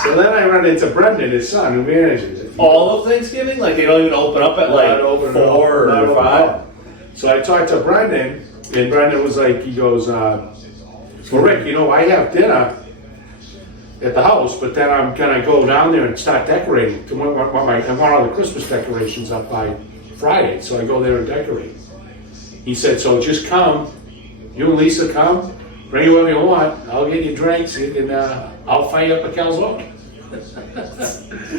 So then I run into Brendan, his son, who manages it. All of Thanksgiving? Like they don't even open up at like 4 or 5? So I talked to Brendan, and Brendan was like, he goes, well, Rick, I have dinner at the house, but then I'm going to go down there and start decorating. I want all the Christmas decorations up by Friday, so I go there and decorate. He said, so just come, you and Lisa come, bring whatever you want, I'll get you drinks, and I'll fire up a calzone.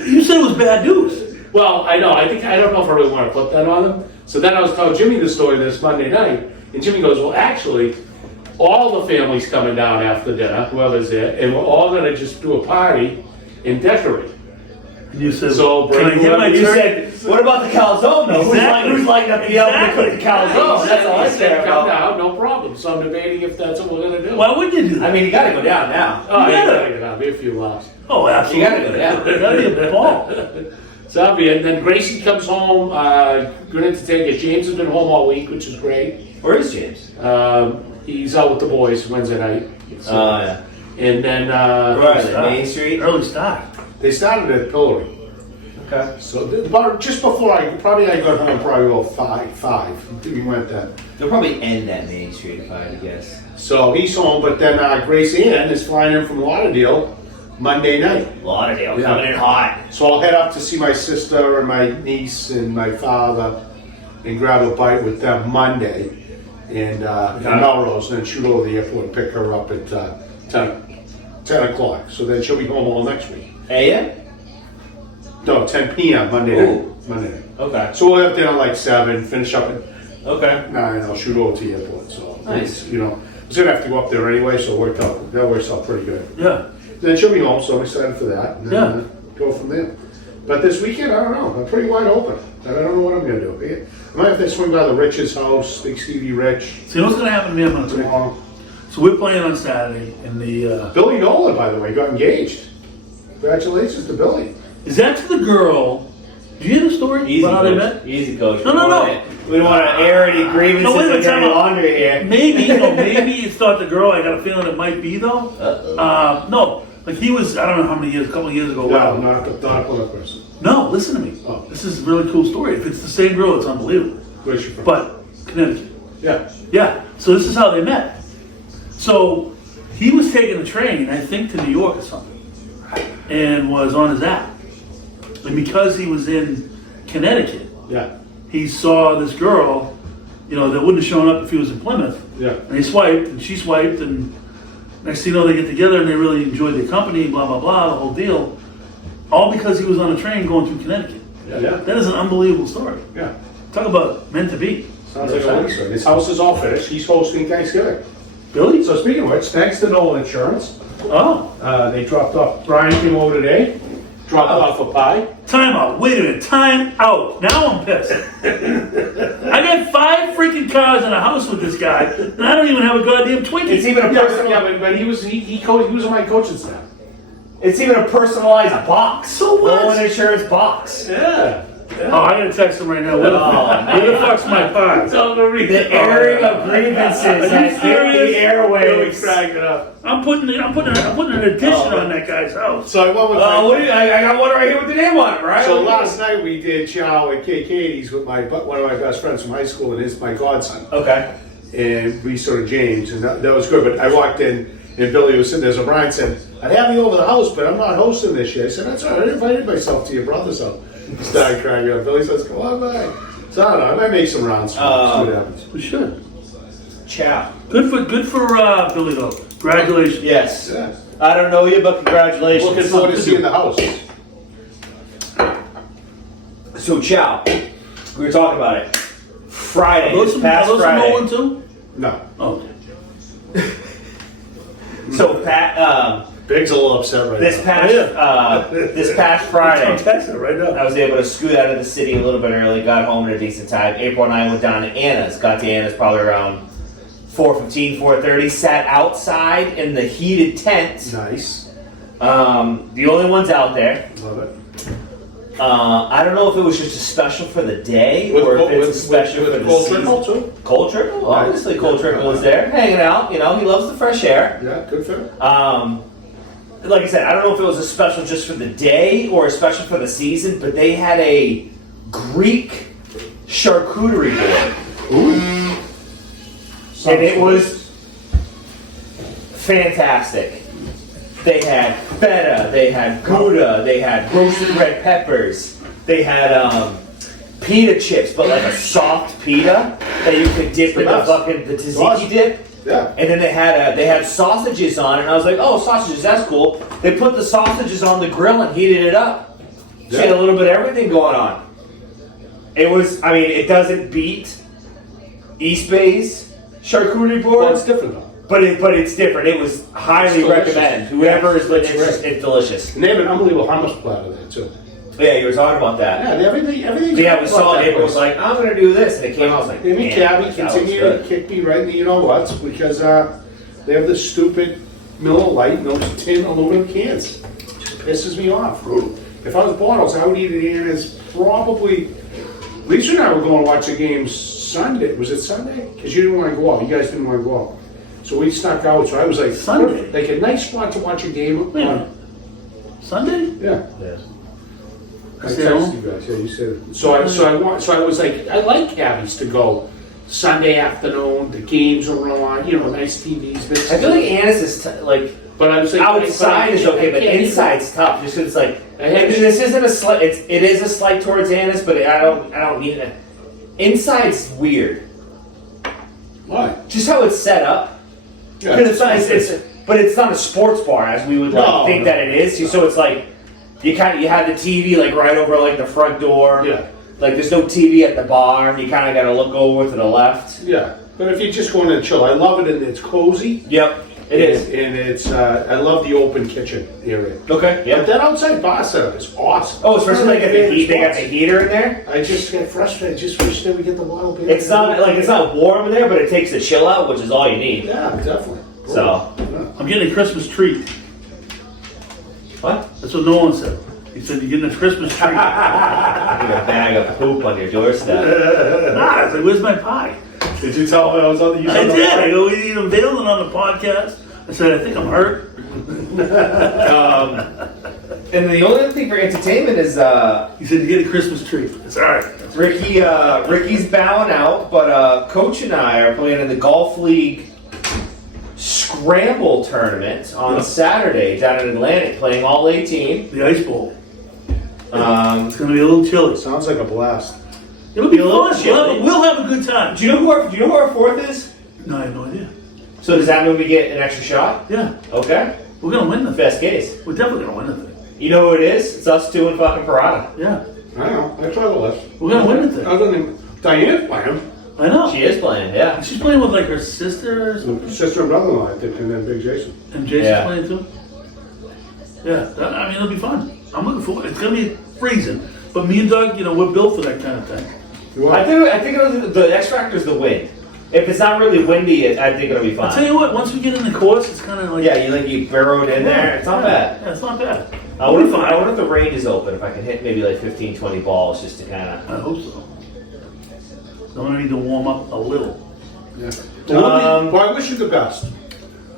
You said it was bad news. Well, I know, I don't know if I really want to put that on them. So then I was telling Jimmy the story this Monday night, and Jimmy goes, well, actually, all the family's coming down after dinner, whoever's there, and we're all going to just do a party and decorate. And you said, so can I get my You turn? said, what about the calzone though? Exactly. Who's lining up the oven to cook the calzone? That's all I He said, care come about. down, no problem. So I'm debating if that's what we're going to do. Why would you do that? I mean, you gotta go down now. Oh, you Yeah. gotta get out. Be a few laughs. Oh, absolutely. You gotta go down. That'd be a ball. So I'll be, and then Gracie comes home, good entertainment. James has been home all week, which is great. Where is James? He's out with the boys Wednesday night. So, Yeah. and then Where are they? Main Street? Early start. they started at Pillory. Okay. So about just before I got home, probably about five. We went then. They'll probably end at Main Street if I had to guess. So he's home, but then Grace Ann is flying in from Lauderdale Monday night. Lauderdale Yeah. coming in hot. So I'll head up to see my sister and my niece and my father and grab a bite with them Monday and in Melrose, and then shoot over the airport and pick her up at 10 o'clock. So then she'll be home all next week. AM? No, 10 p.m. Monday night. Monday night. Okay. So we'll have dinner like 7, finish up at Okay. 9, I'll shoot over to the airport. So Nice. I was gonna have to go up there anyway, so that works out pretty good. Yeah. Then she'll be home, so I'm excited for that. And then go from there. But this weekend, I don't know. I'm pretty wide open. I don't know what I'm gonna do. I might have to swing by the Rich's house, Big Stevie Rich, See, what's going to happen to me? I'm going to tomorrow. So we're playing on Saturday in the. Billy Nolan, by the way, got engaged. Congratulations to Billy. Is that to the girl? Do you hear the story Easy, about how they coach. met? Easy, coach. No. We don't want to air any grievances No, wait a and minute, dirty time out. laundry here. Maybe it's not the girl. I got a feeling it might be though. Uh-oh. No, like he was. I don't know how many years. A couple of years ago. No, whatever. not a Plymouth person. No, listen to me. Oh. This is a really cool story. If it's the same girl, it's unbelievable. Where's she from? But Connecticut. Yeah. Yeah. So this is how they met. So he was taking a train, I think, to New York or something, and was on his app. And because he was in Connecticut, Yeah. he saw this girl, that wouldn't have shown up if he was in Plymouth. Yeah. And he swiped, and she swiped, and next thing you know, they get together and they really enjoy their company, blah, blah, blah, the whole deal. All because he was on a train going through Connecticut. Yeah. That is an unbelievable story. Yeah. Talk about meant to be. Sounds like a week. His house is all finished. He's hosting Thanksgiving. Billy? So speaking of which, thanks to Nolan Insurance, Oh, they dropped off. Brian came over today, dropped off a pie. time out. Wait a minute. Time out. Now I'm pissed. I got 5 freaking cars in a house with this guy, and I don't even have a goddamn Twinkie. It's even a personal. Yeah, but he was on my coaching staff. It's even a personalized box. So what? Nolan Insurance box. Yeah. Oh, I gotta text him right now. Where the fuck's my pie? Tell him to read The airing of grievances has hit serious? the airwaves. Crack it up. I'm putting an addition on that guy's house. So I went with I got one right here with the name on it, right? So last night we did chow at Katie's with one of my best friends from high school and my godson. Okay. And we sort of James, and that was good. But I walked in, and Billy was sitting there. So Brian said, "I'd have you over the house, but I'm not hosting this year." I said, "That's all right. I invited myself to your brother's house." He started crying up. Billy says, "Come on by." So I don't know. I might make some rounds. See what happens. We should. Ciao. Good for Billy though. Congratulations. Yes. Yeah. I don't know you, but congratulations. Looking forward to seeing the house. So, ciao. We were talking about it. Friday. Are those past some Friday. Nolan too? No. Oh. So, Pat, Big's a little upset right this now. past this past I'm Friday, texting right now. I was able to scoot out of the city a little bit early, got home at a decent time. April and I went down to Anna's. Got to Anna's probably around 4:15, 4:30. Sat outside in the heated tent. Nice. The only ones out there. Love it. I don't know if it was just a special for the day With, or if with, it's a special with for the Cold season. Trickle too? Cold Trickle? Nice. Obviously, Cold Trickle was there, hanging out. You know, he loves the fresh air. Yeah, good for him. Like I said, I don't know if it was a special just for the day or a special for the season, but they had a Greek charcuterie board. Ooh. And it was fantastic. They had feta, they had Gouda, they had roasted red peppers, they had pita chips, but like a soft pita that you could dip in the tzatziki dip. Yeah. And then they had sausages on it, and I was like, oh, sausages, that's cool. They put the sausages on the grill and heated it up. So you had a little bit of everything going on. It was, I mean, it doesn't beat East Bay's charcuterie board. Well, it's different though. But it's different. It was highly recommend. Whoever is, it's delicious. And they have an unbelievable hummus platter there too. Yeah, you were talking about that. Yeah, and everything. Yeah, we saw it. It was like, I'm gonna do this, and it came out. I was like, Amy man, Cabby that looks continue good. to kick me right in the you know what? Because they have this stupid Miller Lite in those tin aluminum cans. It just pisses me off. If I was bottles, I would eat it in as probably. Lisa and I were going to watch the game Sunday. Was it Sunday? Because you didn't want to go out. You guys didn't want to go out. So we snuck out. So I was like, Sunday? like a nice spot to watch a game. Yeah. Sunday? Yeah. Yes. I texted you guys. Yeah, you said it. So I was like, I like cabbies to go Sunday afternoon. The games are on. You know, nice TVs. I feel like Anna's is like. But I was like, Outside is okay, but inside's tough. Just 'cause it's like, and this isn't a slight. It is a slight towards Anna's, but I don't need it. Inside's weird. Why? Just how it's set up. Yeah, Because but it's not a sports bar as we would think that it is. So it's like you have the TV like right over like the front door. Yeah. Like there's no TV at the bar, and you kind of got to look over to the left. Yeah. But if you're just going to chill, I love it, and it's cozy. Yep, it is. And it's I love the open kitchen area. Okay. But Yeah. that outside bar setup is awesome. Oh, especially like if Favorite they got the spots. heater in there. I just get frustrated. I just wish that we get the bottle beer. It's not warm in there, but it takes the chill out, which is all you need. Yeah, definitely. So. Yeah. I'm getting a Christmas treat. What? That's what Nolan said. He said you're getting a Christmas treat. You got a bag of poop on your doorstep. I was like, where's my pie? Did you tell me I was on the? I did. I go, we need him bailing on the podcast. I said, I think I'm hurt. And the only other thing for entertainment is He said, you get a Christmas treat. It's all right. Ricky. Ricky's bowing out, but Coach and I are playing in the Golf League Scramble tournament on Saturday down in Atlantic, playing all 18. The ice bowl. It's Um, going to be a little chilly. Sounds like a blast. It'll be a little fun. chilly. We'll have a good time. do you know who our fourth is? No, I have no idea. So does that mean we get an extra shot? Yeah. Okay. We're going to win the thing. Best case. We're definitely going to win the thing. You know who it is? It's us two and fucking Parada. Yeah. I know. I try the list. We're going to win the thing. Other than Diane's playing, I know. She is playing, yeah. She's playing with like her sisters. the sister and brother-in-law, I think, and then Big Jason. And Jason's Yeah. playing too. Yeah. I mean, it'll be fun. I'm looking forward. It's going to be freezing. But me and Doug, we're built for that kind of thing. You I want? think the X factor is the wind. If it's not really windy, I think it'll be fine. I'll tell you what, once we get in the course, it's kind of like... Yeah, you burrowed in there. It's not bad. Yeah, it's not bad. I wonder if the range is open. If I can hit maybe like 15, 20 balls just to kind of. I hope so. I'm going to need to warm up a little. Yeah. Well, I wish you the best.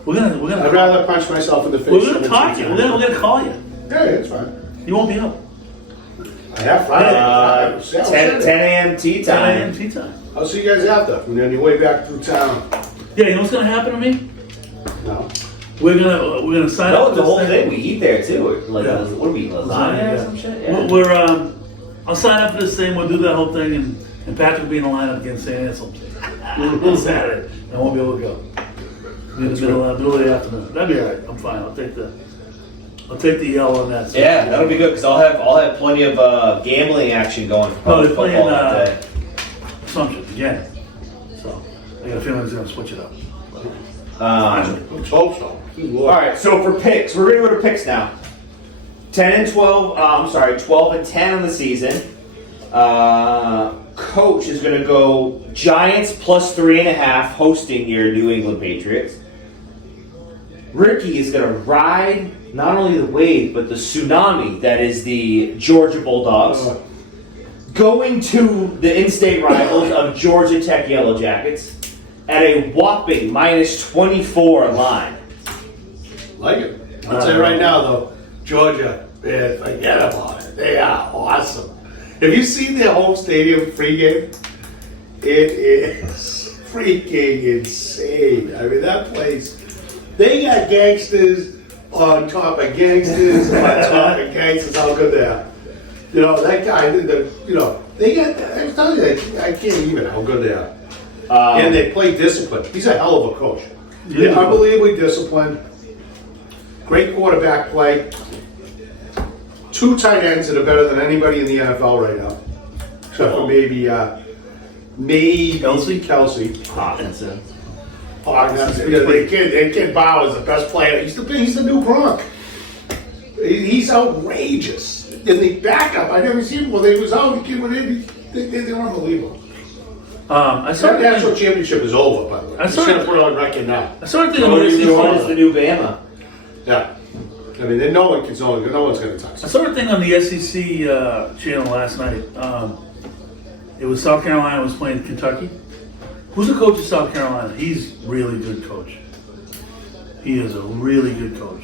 We're gonna. I'd rather punch myself in the face. We're gonna talk to you. We're gonna call you. Yeah, it's fine. You won't be up. I have Friday. 10 a.m. tea 10 time. a.m. tea time. I'll see you guys after. When you're on your way back through town. Yeah, you know what's gonna happen to me? No. We're gonna sign No, up. it's the whole thing. We eat there too. Like, Yeah. what do we eat? Lasagna or some shit? Yeah. I'll sign up for this thing. We'll do that whole thing, and and Patrick will be in the lineup against St. Anselm on Saturday. I won't be able to go. In the middle of the afternoon. That'd be all right. I'm fine. I'll take the L on that. Yeah, that'll be good because I'll have plenty of gambling action going. Oh, they're playing that day. Assumption again. So I got a feeling he's going to switch it up. Let's hope so. All right, so for picks, we're going to go to picks now. 12 and 10 on the season. Coach is going to go Giants plus 3.5 hosting your New England Patriots. Ricky is going to ride not only the wave, but the tsunami that is the Georgia Bulldogs. Going to the in-state rivals of Georgia Tech Yellow Jackets at a whopping minus 24 line. Like it. I'll tell you right now, though, Georgia, man, forget about it. They are awesome. Have you seen their home stadium pregame? It is freaking insane. I mean, that place, they got gangsters on top of gangsters on top of gangsters. How good they are. You know, that guy, they got, I'm telling you, I can't even how good they are. And they play discipline. He's a hell of a coach. They're unbelievably disciplined. Great quarterback play. 2 tight ends that are better than anybody in the NFL right now. Except for maybe Kelsey. Hawkinson. Kid Bauer is the best player. He's the new Gronk. He's outrageous. And the backup, I never seen him. Well, they was out. The kid went in. They're unbelievable. I saw That national championship is over, by the way. I saw going it- to put it on record now. I started thinking What of is this. the new Bama? Yeah. I mean, no one's going to touch I it. saw a thing on the SEC channel last night. It was South Carolina was playing Kentucky. Who's the coach of South Carolina? He's really good coach. He is a really good coach.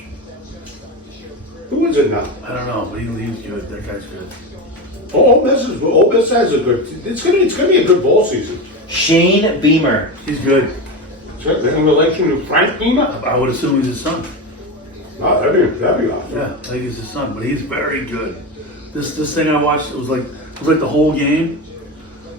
Who is it now? I don't know, but he's good. That guy's good. Ole Miss has a good. It's gonna be a good bowl season. Shane Beamer. He's good. So they're in relation to Frank Beamer? I would assume he's his son. No, that'd be awesome. Yeah, I think he's his son, but he's very good. This thing I watched, it was like the whole game,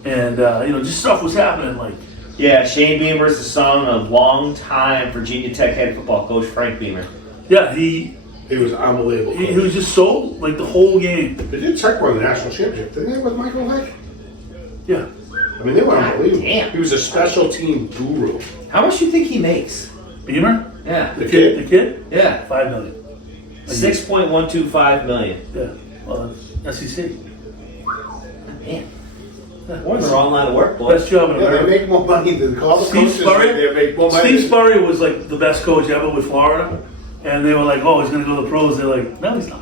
and just stuff was happening. Like, Yeah, Shane Beamer is the son of longtime Virginia Tech head football coach Frank Beamer. yeah, he was unbelievable. was just so like the whole game. They did Tech won the national championship, didn't they, with Michael Vick? Yeah, I mean, they were unbelievable. damn. He was a special team guru. How much do you think he makes? Beamer, Yeah. The kid? the kid, Yeah. $5 million. 6.125 million. Yeah, well, that's SEC. Man. Boys are all out of work, boys. Best job in Yeah, they America. make more money than all the Steve coaches. They make more Spurrier. money. Steve Spurrier was like the best coach ever with Florida, and they were like, "Oh, he's going to go to the pros." They're like, "No, he's not."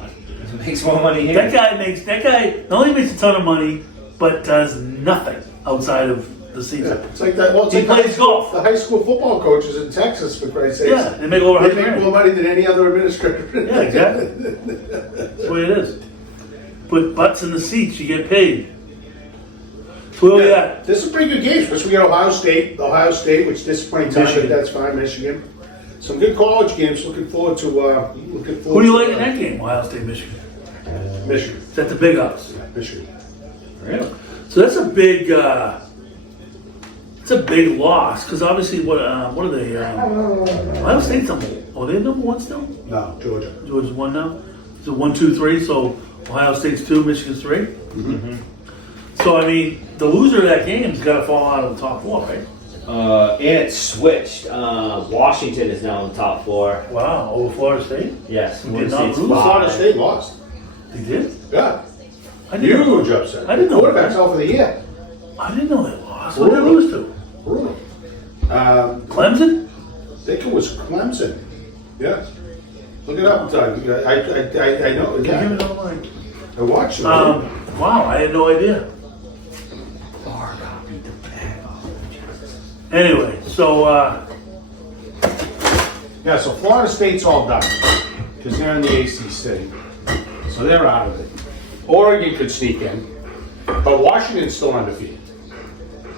Makes more money here. That guy not only makes a ton of money, but does nothing outside of the season. Yeah, it's like that. Well, it's He like plays golf. The high school football coaches in Texas, for Christ's sake. Yeah, they make over They make $100,000. more money than any other administrator. Yeah, exactly. That's the way it is. Put butts in the seats, you get paid. So where we at? This is a pretty good game, especially we got Ohio State, which disappointing time, Michigan. but that's fine. Michigan. Some good college games. Looking forward to. Who do you like in that game? Ohio State, Michigan. Michigan. Is that the big ups? Michigan. Really? So that's a big. It's a big loss because obviously what are they? Ohio State's number. Oh, they're number 1 still. No, Georgia. Georgia's 1 now. So 1, 2, 3. So Ohio State's 2, Michigan's 3. Mm-hmm. So I mean, the loser of that game's got to fall out of the top 4, right? And it switched. Washington is now in the top 4. Wow, over Florida State. Yes. Did Florida not State's lose. 5. Florida State lost. They did. Yeah. I didn't know. Huge upset. I didn't know Quarterback's that. out for the year. I didn't know they lost. What did they lose to? Brutal. Clemson. I think it was Clemson. Yeah. Look it up, Doug. I know. Give me Yeah. another line. I watched it. Wow, I had no idea. Bar copied the bag. Anyway, so Yeah, so Florida State's all done because they're in the ACC, so they're out of it. Oregon could sneak in, but Washington's still undefeated.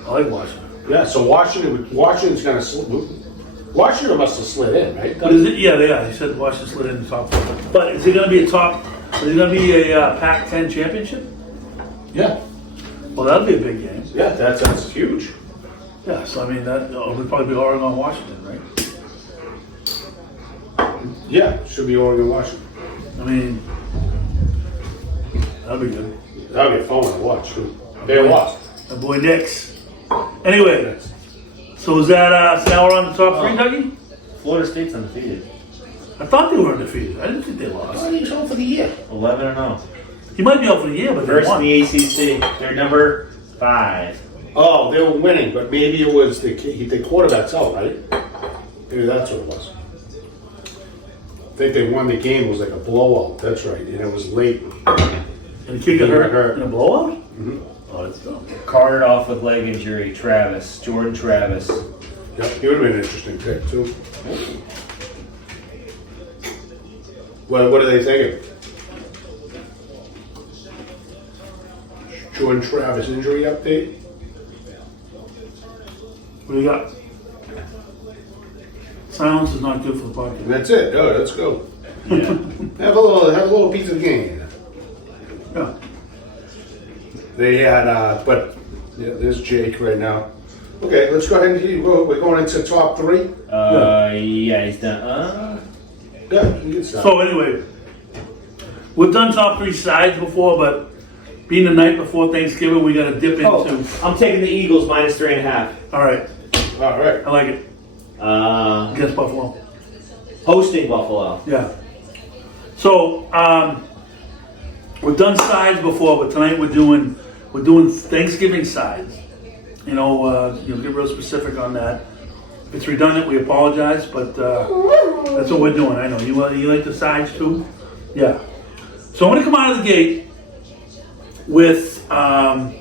I like Washington. Yeah, so Washington's gonna Washington must have slid in, right? But is it? Yeah, they are. He said Washington slid in the top 4. But is it going to be a top? Is it going to be a Pac-10 championship? Yeah. Well, that'll be a big game. Yeah, that's huge. Yeah, so I mean, that would probably be Oregon, Washington, right? Yeah, should be Oregon, Washington. I mean, that'll be good. That'll be a fun one to watch, too. They lost. My boy Knicks. Anyway, so is that, so now we're on the top three, Dougie? Florida State's undefeated. I thought they were undefeated. I didn't think they lost. Oh, he's home for the year. 11-0. He might be out for the year, but they First in won. the ACC. They're number 5. Oh, they were winning, but maybe it was the quarterback's out, right? Maybe that's what it was. I think they won the game. It was like a blowout. That's right, and it was late. And the kid got hurt in a blowout? Mm-hmm. Oh, that's dumb. Carted off with leg injury. Jordan Travis. Yep, he would have been an interesting pick too. What are they thinking? Jordan Travis injury update. What do you got? Silence is not good for the podcast. That's it. Oh, let's go. Yeah. Have a little piece of the game. Yeah. They had, but yeah, there's Jake right now. Okay, let's go ahead and we're going into top 3. Yeah, he's done. Yeah, you can start. So anyway, we've done top 3 sides before, but being the night before Thanksgiving, we got to dip into. I'm taking the Eagles minus 3.5. All right, All right. I like it. Against Buffalo. Hosting Buffalo. Yeah. So we've done sides before, but tonight we're doing Thanksgiving sides. You know, get real specific on that. If it's redundant, we apologize, but that's what we're doing. I know you like the sides too. Yeah. So I'm gonna come out of the gate with. I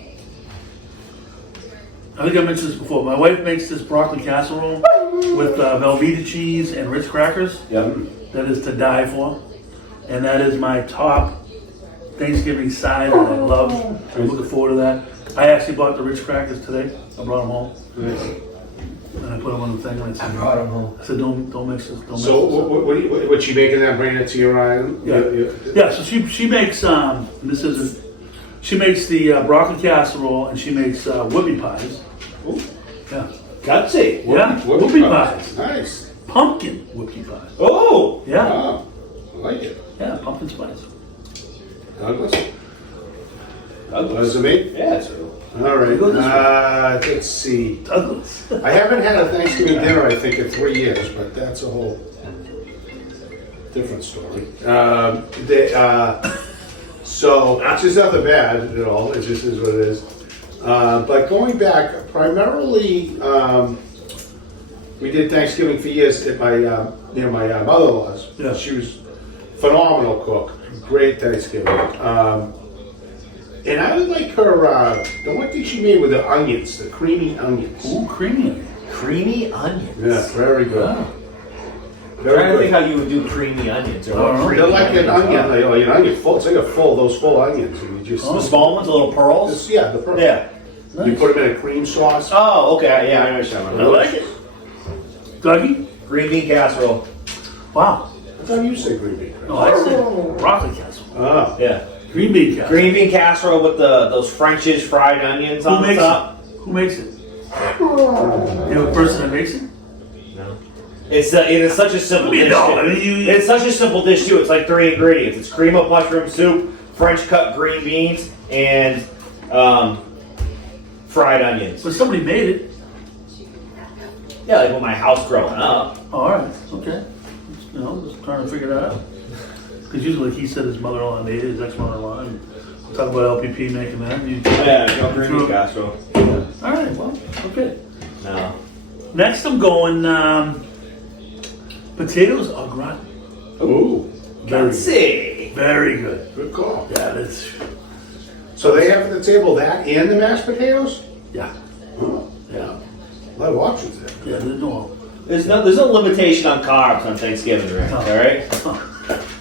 think I mentioned this before. My wife makes this broccoli casserole with Velveeta cheese and Ritz crackers. Yep. That is to die for. And that is my top Thanksgiving side that I love. I'm looking forward to that. I actually bought the Ritz crackers today. I brought them home. And I put them on the thing. And I brought them home. I said, don't mix this. Don't So mix this. what you making that? Bringing it to your island? Yeah, so she makes, this isn't, she makes the broccoli casserole and she makes whoopie pies. Ooh. Yeah. Gutsy. Yeah, whoopie pies. Nice. Pumpkin whoopie pies. Oh. Yeah. Wow. I like it. Yeah, pumpkin spice. Douglas. Douglas to me? Yeah, it's real. All right. Go this Let's see. Douglas. I haven't had a Thanksgiving dinner, I think, in 3 years, but that's a whole different story. So, it's just nothing bad at all. It just is what it is. But going back, primarily, we did Thanksgiving for years at my mother-in-law's. Yeah. She was a phenomenal cook. Great Thanksgiving. And I like her, the one thing she made with the onions, the creamy onions. Ooh, creamy. Creamy onions. Yeah, very good. Wow. I'm trying to think how you would do creamy onions. Or Oh, creamy They're like an onions. onion, like an onion full. It's like those full onions, and you just The small ones, the little pearls. yeah, the pearl. Yeah. You put them in a cream sauce. Oh, okay. Yeah, I know what you're talking I about. like it. Dougie? Green bean casserole. Wow. I thought you said green bean. No, I said broccoli casserole. Ah, Yeah. Green bean casserole. Green bean casserole with those French's fried onions Who on the makes top. it? Who makes it? You have a person that makes it? No. It is such a simple dish. No, too. I mean, It's such a simple dish too. It's like 3 ingredients. It's cream of mushroom soup, French cut green beans, and fried onions. But somebody made it. Yeah, like with my house growing up. Oh, all right. Okay. Just trying to figure that out. Because usually, like he said, his mother-in-law made it, his ex-mother-in-law. And we'll talk about LPP making that. Yeah, green bean casserole. All right. Well, okay. No. Next, I'm going potatoes au gratin. ooh, Very Let's good. see. Very good. good call. Yeah, that's So they have at the table that and the mashed potatoes. yeah, Oh, yeah, a lot of options there. yeah. There's no. There's no limitation on carbs on Thanksgiving, Rick. Oh. All right.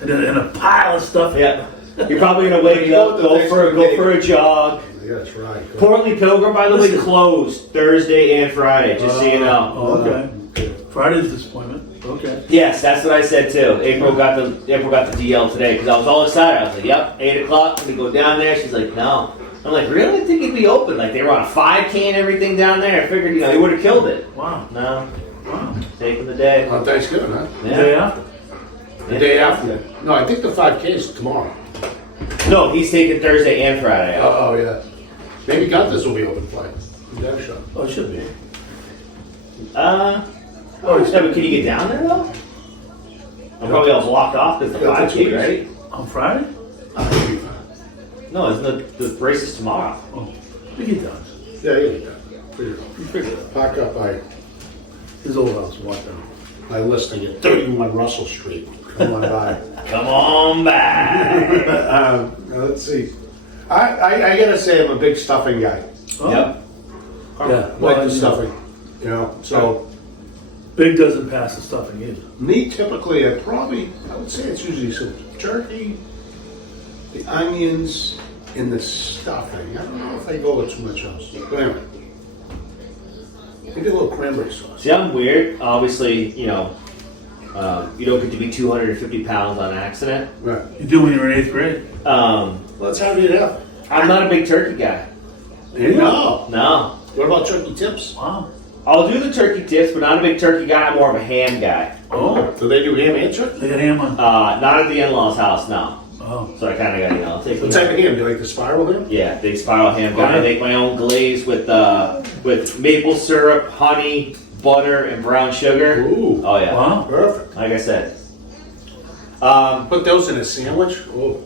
And a pile of stuff. Yeah. You're probably gonna wake up, go for a jog. Yeah, that's right. Portly Pilgrim, by the way, Listen. closed Thursday and Friday. Just so you know. Oh, okay. Friday's disappointment. Okay. Yes, that's what I said too. April got the DL today because I was all excited. I was like, "Yep, 8 o'clock. Gonna go down there." She's like, "No, I'm like, really? I think it'd be open. Like, they were on a 5K and everything down there. I figured, he would have killed it. Wow. No. Wow. Taking the day. On Thanksgiving, huh? The day after. The day after. No, I think the 5K is tomorrow. No, he's taking Thursday and Friday off. Oh, yeah. Maybe Gunther's will be open flight. Damn sure. Oh, it should be. Yeah, but can you get down there, though? I'm probably all blocked off because the Yeah, that's 5K, what it right? On Friday? It'll be fine. No, isn't the race is tomorrow? Oh, we get done. Yeah, you'll be done. Figure it You figure it out. out. Park up by His old house, walk down. my listing at 31 Russell Street. Come on by. Come on back. Let's see. I gotta say, I'm a big stuffing guy. Oh. Yep. I Yeah, like well, the you stuffing. You know, so Big doesn't pass the stuffing either. me typically, I would say it's usually some turkey, the onions, and the stuffing. I don't know if I go with too much else. But anyway, maybe a little cranberry sauce. See, I'm weird. Obviously, you don't get to be 250 pounds on accident. Right. You do when you were in 8th grade. Let's have it up. I'm not a big turkey guy. No. No. What about turkey tips? Wow. I'll do the turkey tips, but not a big turkey guy. I'm more of a ham guy. Oh. Do they do ham and turkey? They got ham on. Not at the in-laws' house, no. Oh. So I kind of got, take What type of ham? Do you like the spiral ham? Yeah, big spiral ham guy. I Okay. make my own glaze with maple syrup, honey, butter, and brown sugar. Ooh. Oh yeah, Wow. Perfect. like I said. Put those in a sandwich. Oh.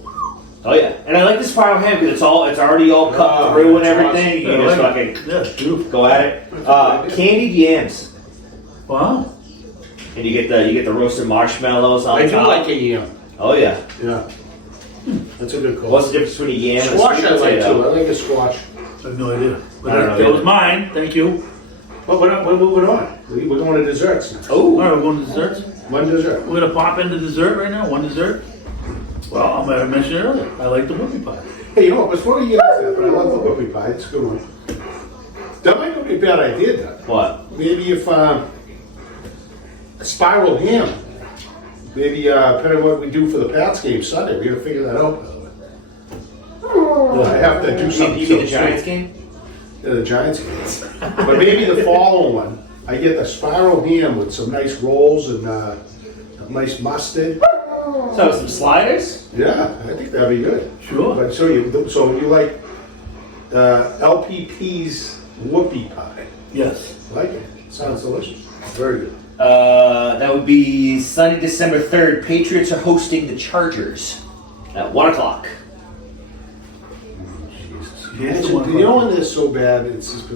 Oh yeah, and I like the spiral ham because it's already all cut Oh, through and that's everything. Yeah, You just I like fucking it. Yeah, it's beautiful. go at it. Candied yams, Wow. and you get the roasted marshmallows on I do top. like a yam. Oh yeah. Yeah. That's a good call. What's the difference between a yam and a Squash sweet I like potato? too. I like a squash. I have no idea. But I don't know that was either. mine. Thank you. But we're moving on. We're going to desserts now. All Oh, right, we're going to desserts. One dessert. We're gonna pop into dessert right now. One dessert. Well, I'm gonna mention it earlier. I like the whoopie pie. Hey, you know what? Before we get into that, but I love the whoopie pie. It's a good one. That might not be a bad idea, though. what? Maybe if a spiral ham. Maybe depending on what we do for the Pats game Sunday, we gotta figure that out. By the way. I have to do something. You mean the Giants game? Yeah, the Giants game. But maybe the following one, I get the spiral ham with some nice rolls and nice mustard. So some sliders. Yeah, I think that'd be good. Sure. But so you like LPP's whoopie pie? Yes. I like it. Sounds delicious. Very good. That would be Sunday, December 3rd. Patriots are hosting the Chargers at 1 o'clock. Yes, You know when they're so bad, it's just.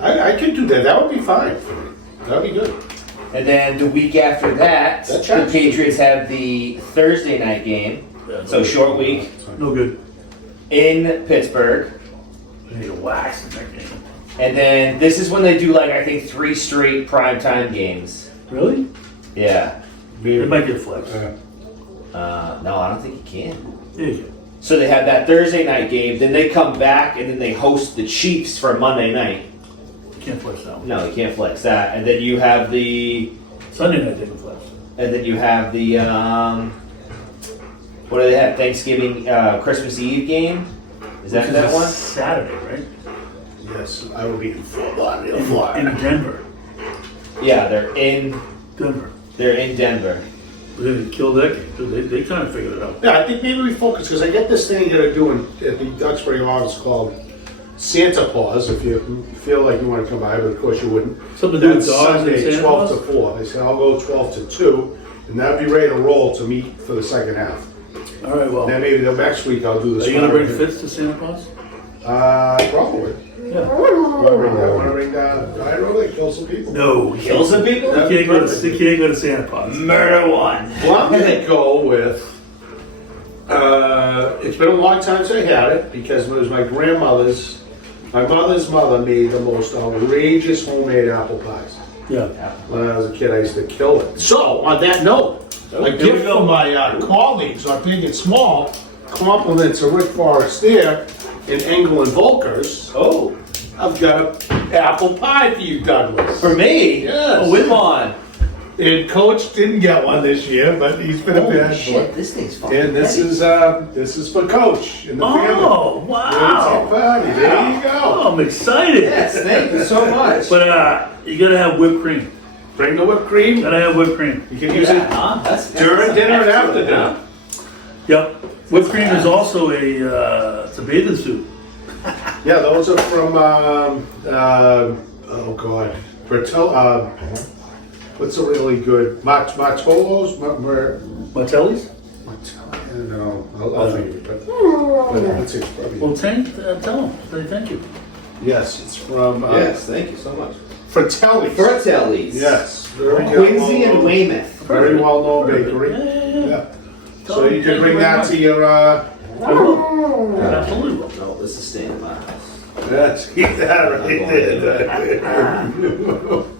I could do that. That would be fine for me. That'd be good. And then the week after that, That the tracks. Patriots have the Thursday night game. Yeah, So short week No good. in Pittsburgh. I need a wax in that game. And then this is when they do I think 3 straight primetime games. Really? Yeah. It might get flexed. No, I don't think you can. There you go. So they have that Thursday night game, then they come back and then they host the Chiefs for Monday night. You can't flex that one. No, you can't flex that. And then you have the Sunday night they can flex. what do they have? Thanksgiving Christmas Eve game? Is that Which that is one? Saturday, right? Yes, I will be in Fort Lauderdale, In Florida. Denver. Yeah, they're in Denver. Denver. We're gonna kill that game. Too. They kind of figured it out. Yeah, I think maybe we focus because I get this thing you gotta do at the Duxbury office called Santa Claus. If you feel like you want to come by, but of course you wouldn't. Something to do with That's dogs and Sunday, Santa 12 Claus? to 4. They said I'll go 12 to 2, and that'll be ready to roll to meet for the second half. All right, well. Then maybe the next week I'll do the. Are you gonna bring spiral. Fitz to Santa Claus? Probably. Yeah. I want to bring down. I don't know, they kill some people. No. Kill some people? You can't go to Santa Claus. Murder one. Well, I'm gonna go with. It's been a long time since I had it because it was my grandmother's. My mother's mother made the most outrageous homemade apple pies. Yeah. When I was a kid, I used to kill it. So, on that note, a here we gift go. from my colleagues, our big and small, compliments of Rick Forestier and Engel and Volkers. Oh, I've got an apple pie for you, Douglas. for me? Yes. Oh, with on. And Coach didn't get one this year, but he's been a Holy bad shit, boy. this thing's fucking And this heavy. is for Coach and the family. Oh, wow. Buddy, there you go. Oh, I'm excited. Yes, thank you so much. But you gotta have whipped cream. Bring the whipped cream. Gotta have whipped cream. You can use it during dinner and after dinner. Yep. Whipped cream is also it's a bathing suit. Yeah, those are from oh god, what's a really good Martolos? Martelli's? No, I'll think of it. But it's probably. Well, tell them. Say thank you. Yes, it's from Yes, thank you so much. Fratelli's. Fratelli's. Yes, very Quincy and well-known- Weymouth. Very well known bakery. Yeah. So you can bring that to your. Absolutely. No, this is staying in my house. That's keep that right there.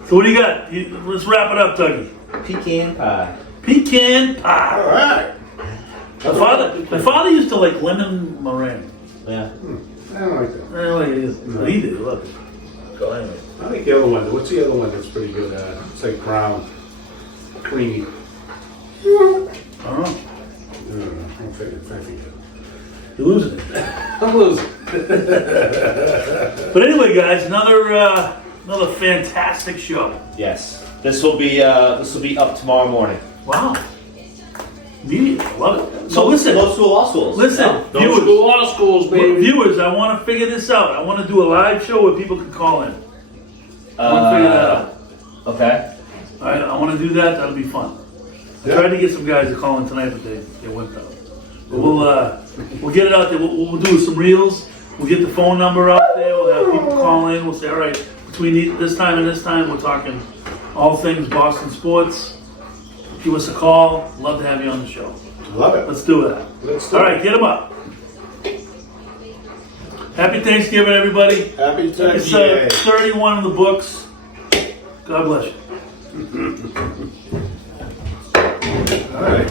So what do you got? Let's wrap it up, Dougie. Pecan pie. Pecan pie. All right. My father used to like lemon meringue. Yeah. I don't like that. I don't like it either. But he did. Look. So anyway. I think the other one. What's the other one that's pretty good? It's like brown, creamy. I don't know. I don't know. I think You're losing it. I'm losing. But anyway, guys, another fantastic show. Yes. This will be up tomorrow morning. Wow. Immediately. I love it. So listen. Low school, law schools. Listen, No. Those school law schools, baby. viewers, I want to figure this out. I want to do a live show where people can call in. I want to figure that out. Okay. All right, I want to do that. That'll be fun. I tried to get some guys to call in tonight, but they went out. But we'll get it out there. We'll do some reels. We'll get the phone number out there. We'll have people call in. We'll say, all right, between this time and this time, we're talking all things Boston sports. Give us a call. Love to have you on the show. Love it. Let's do that. Let's do All it. right, get them up. Happy Thanksgiving, everybody. Happy Episode Thanksgiving. 31 of the books. God bless you. All right.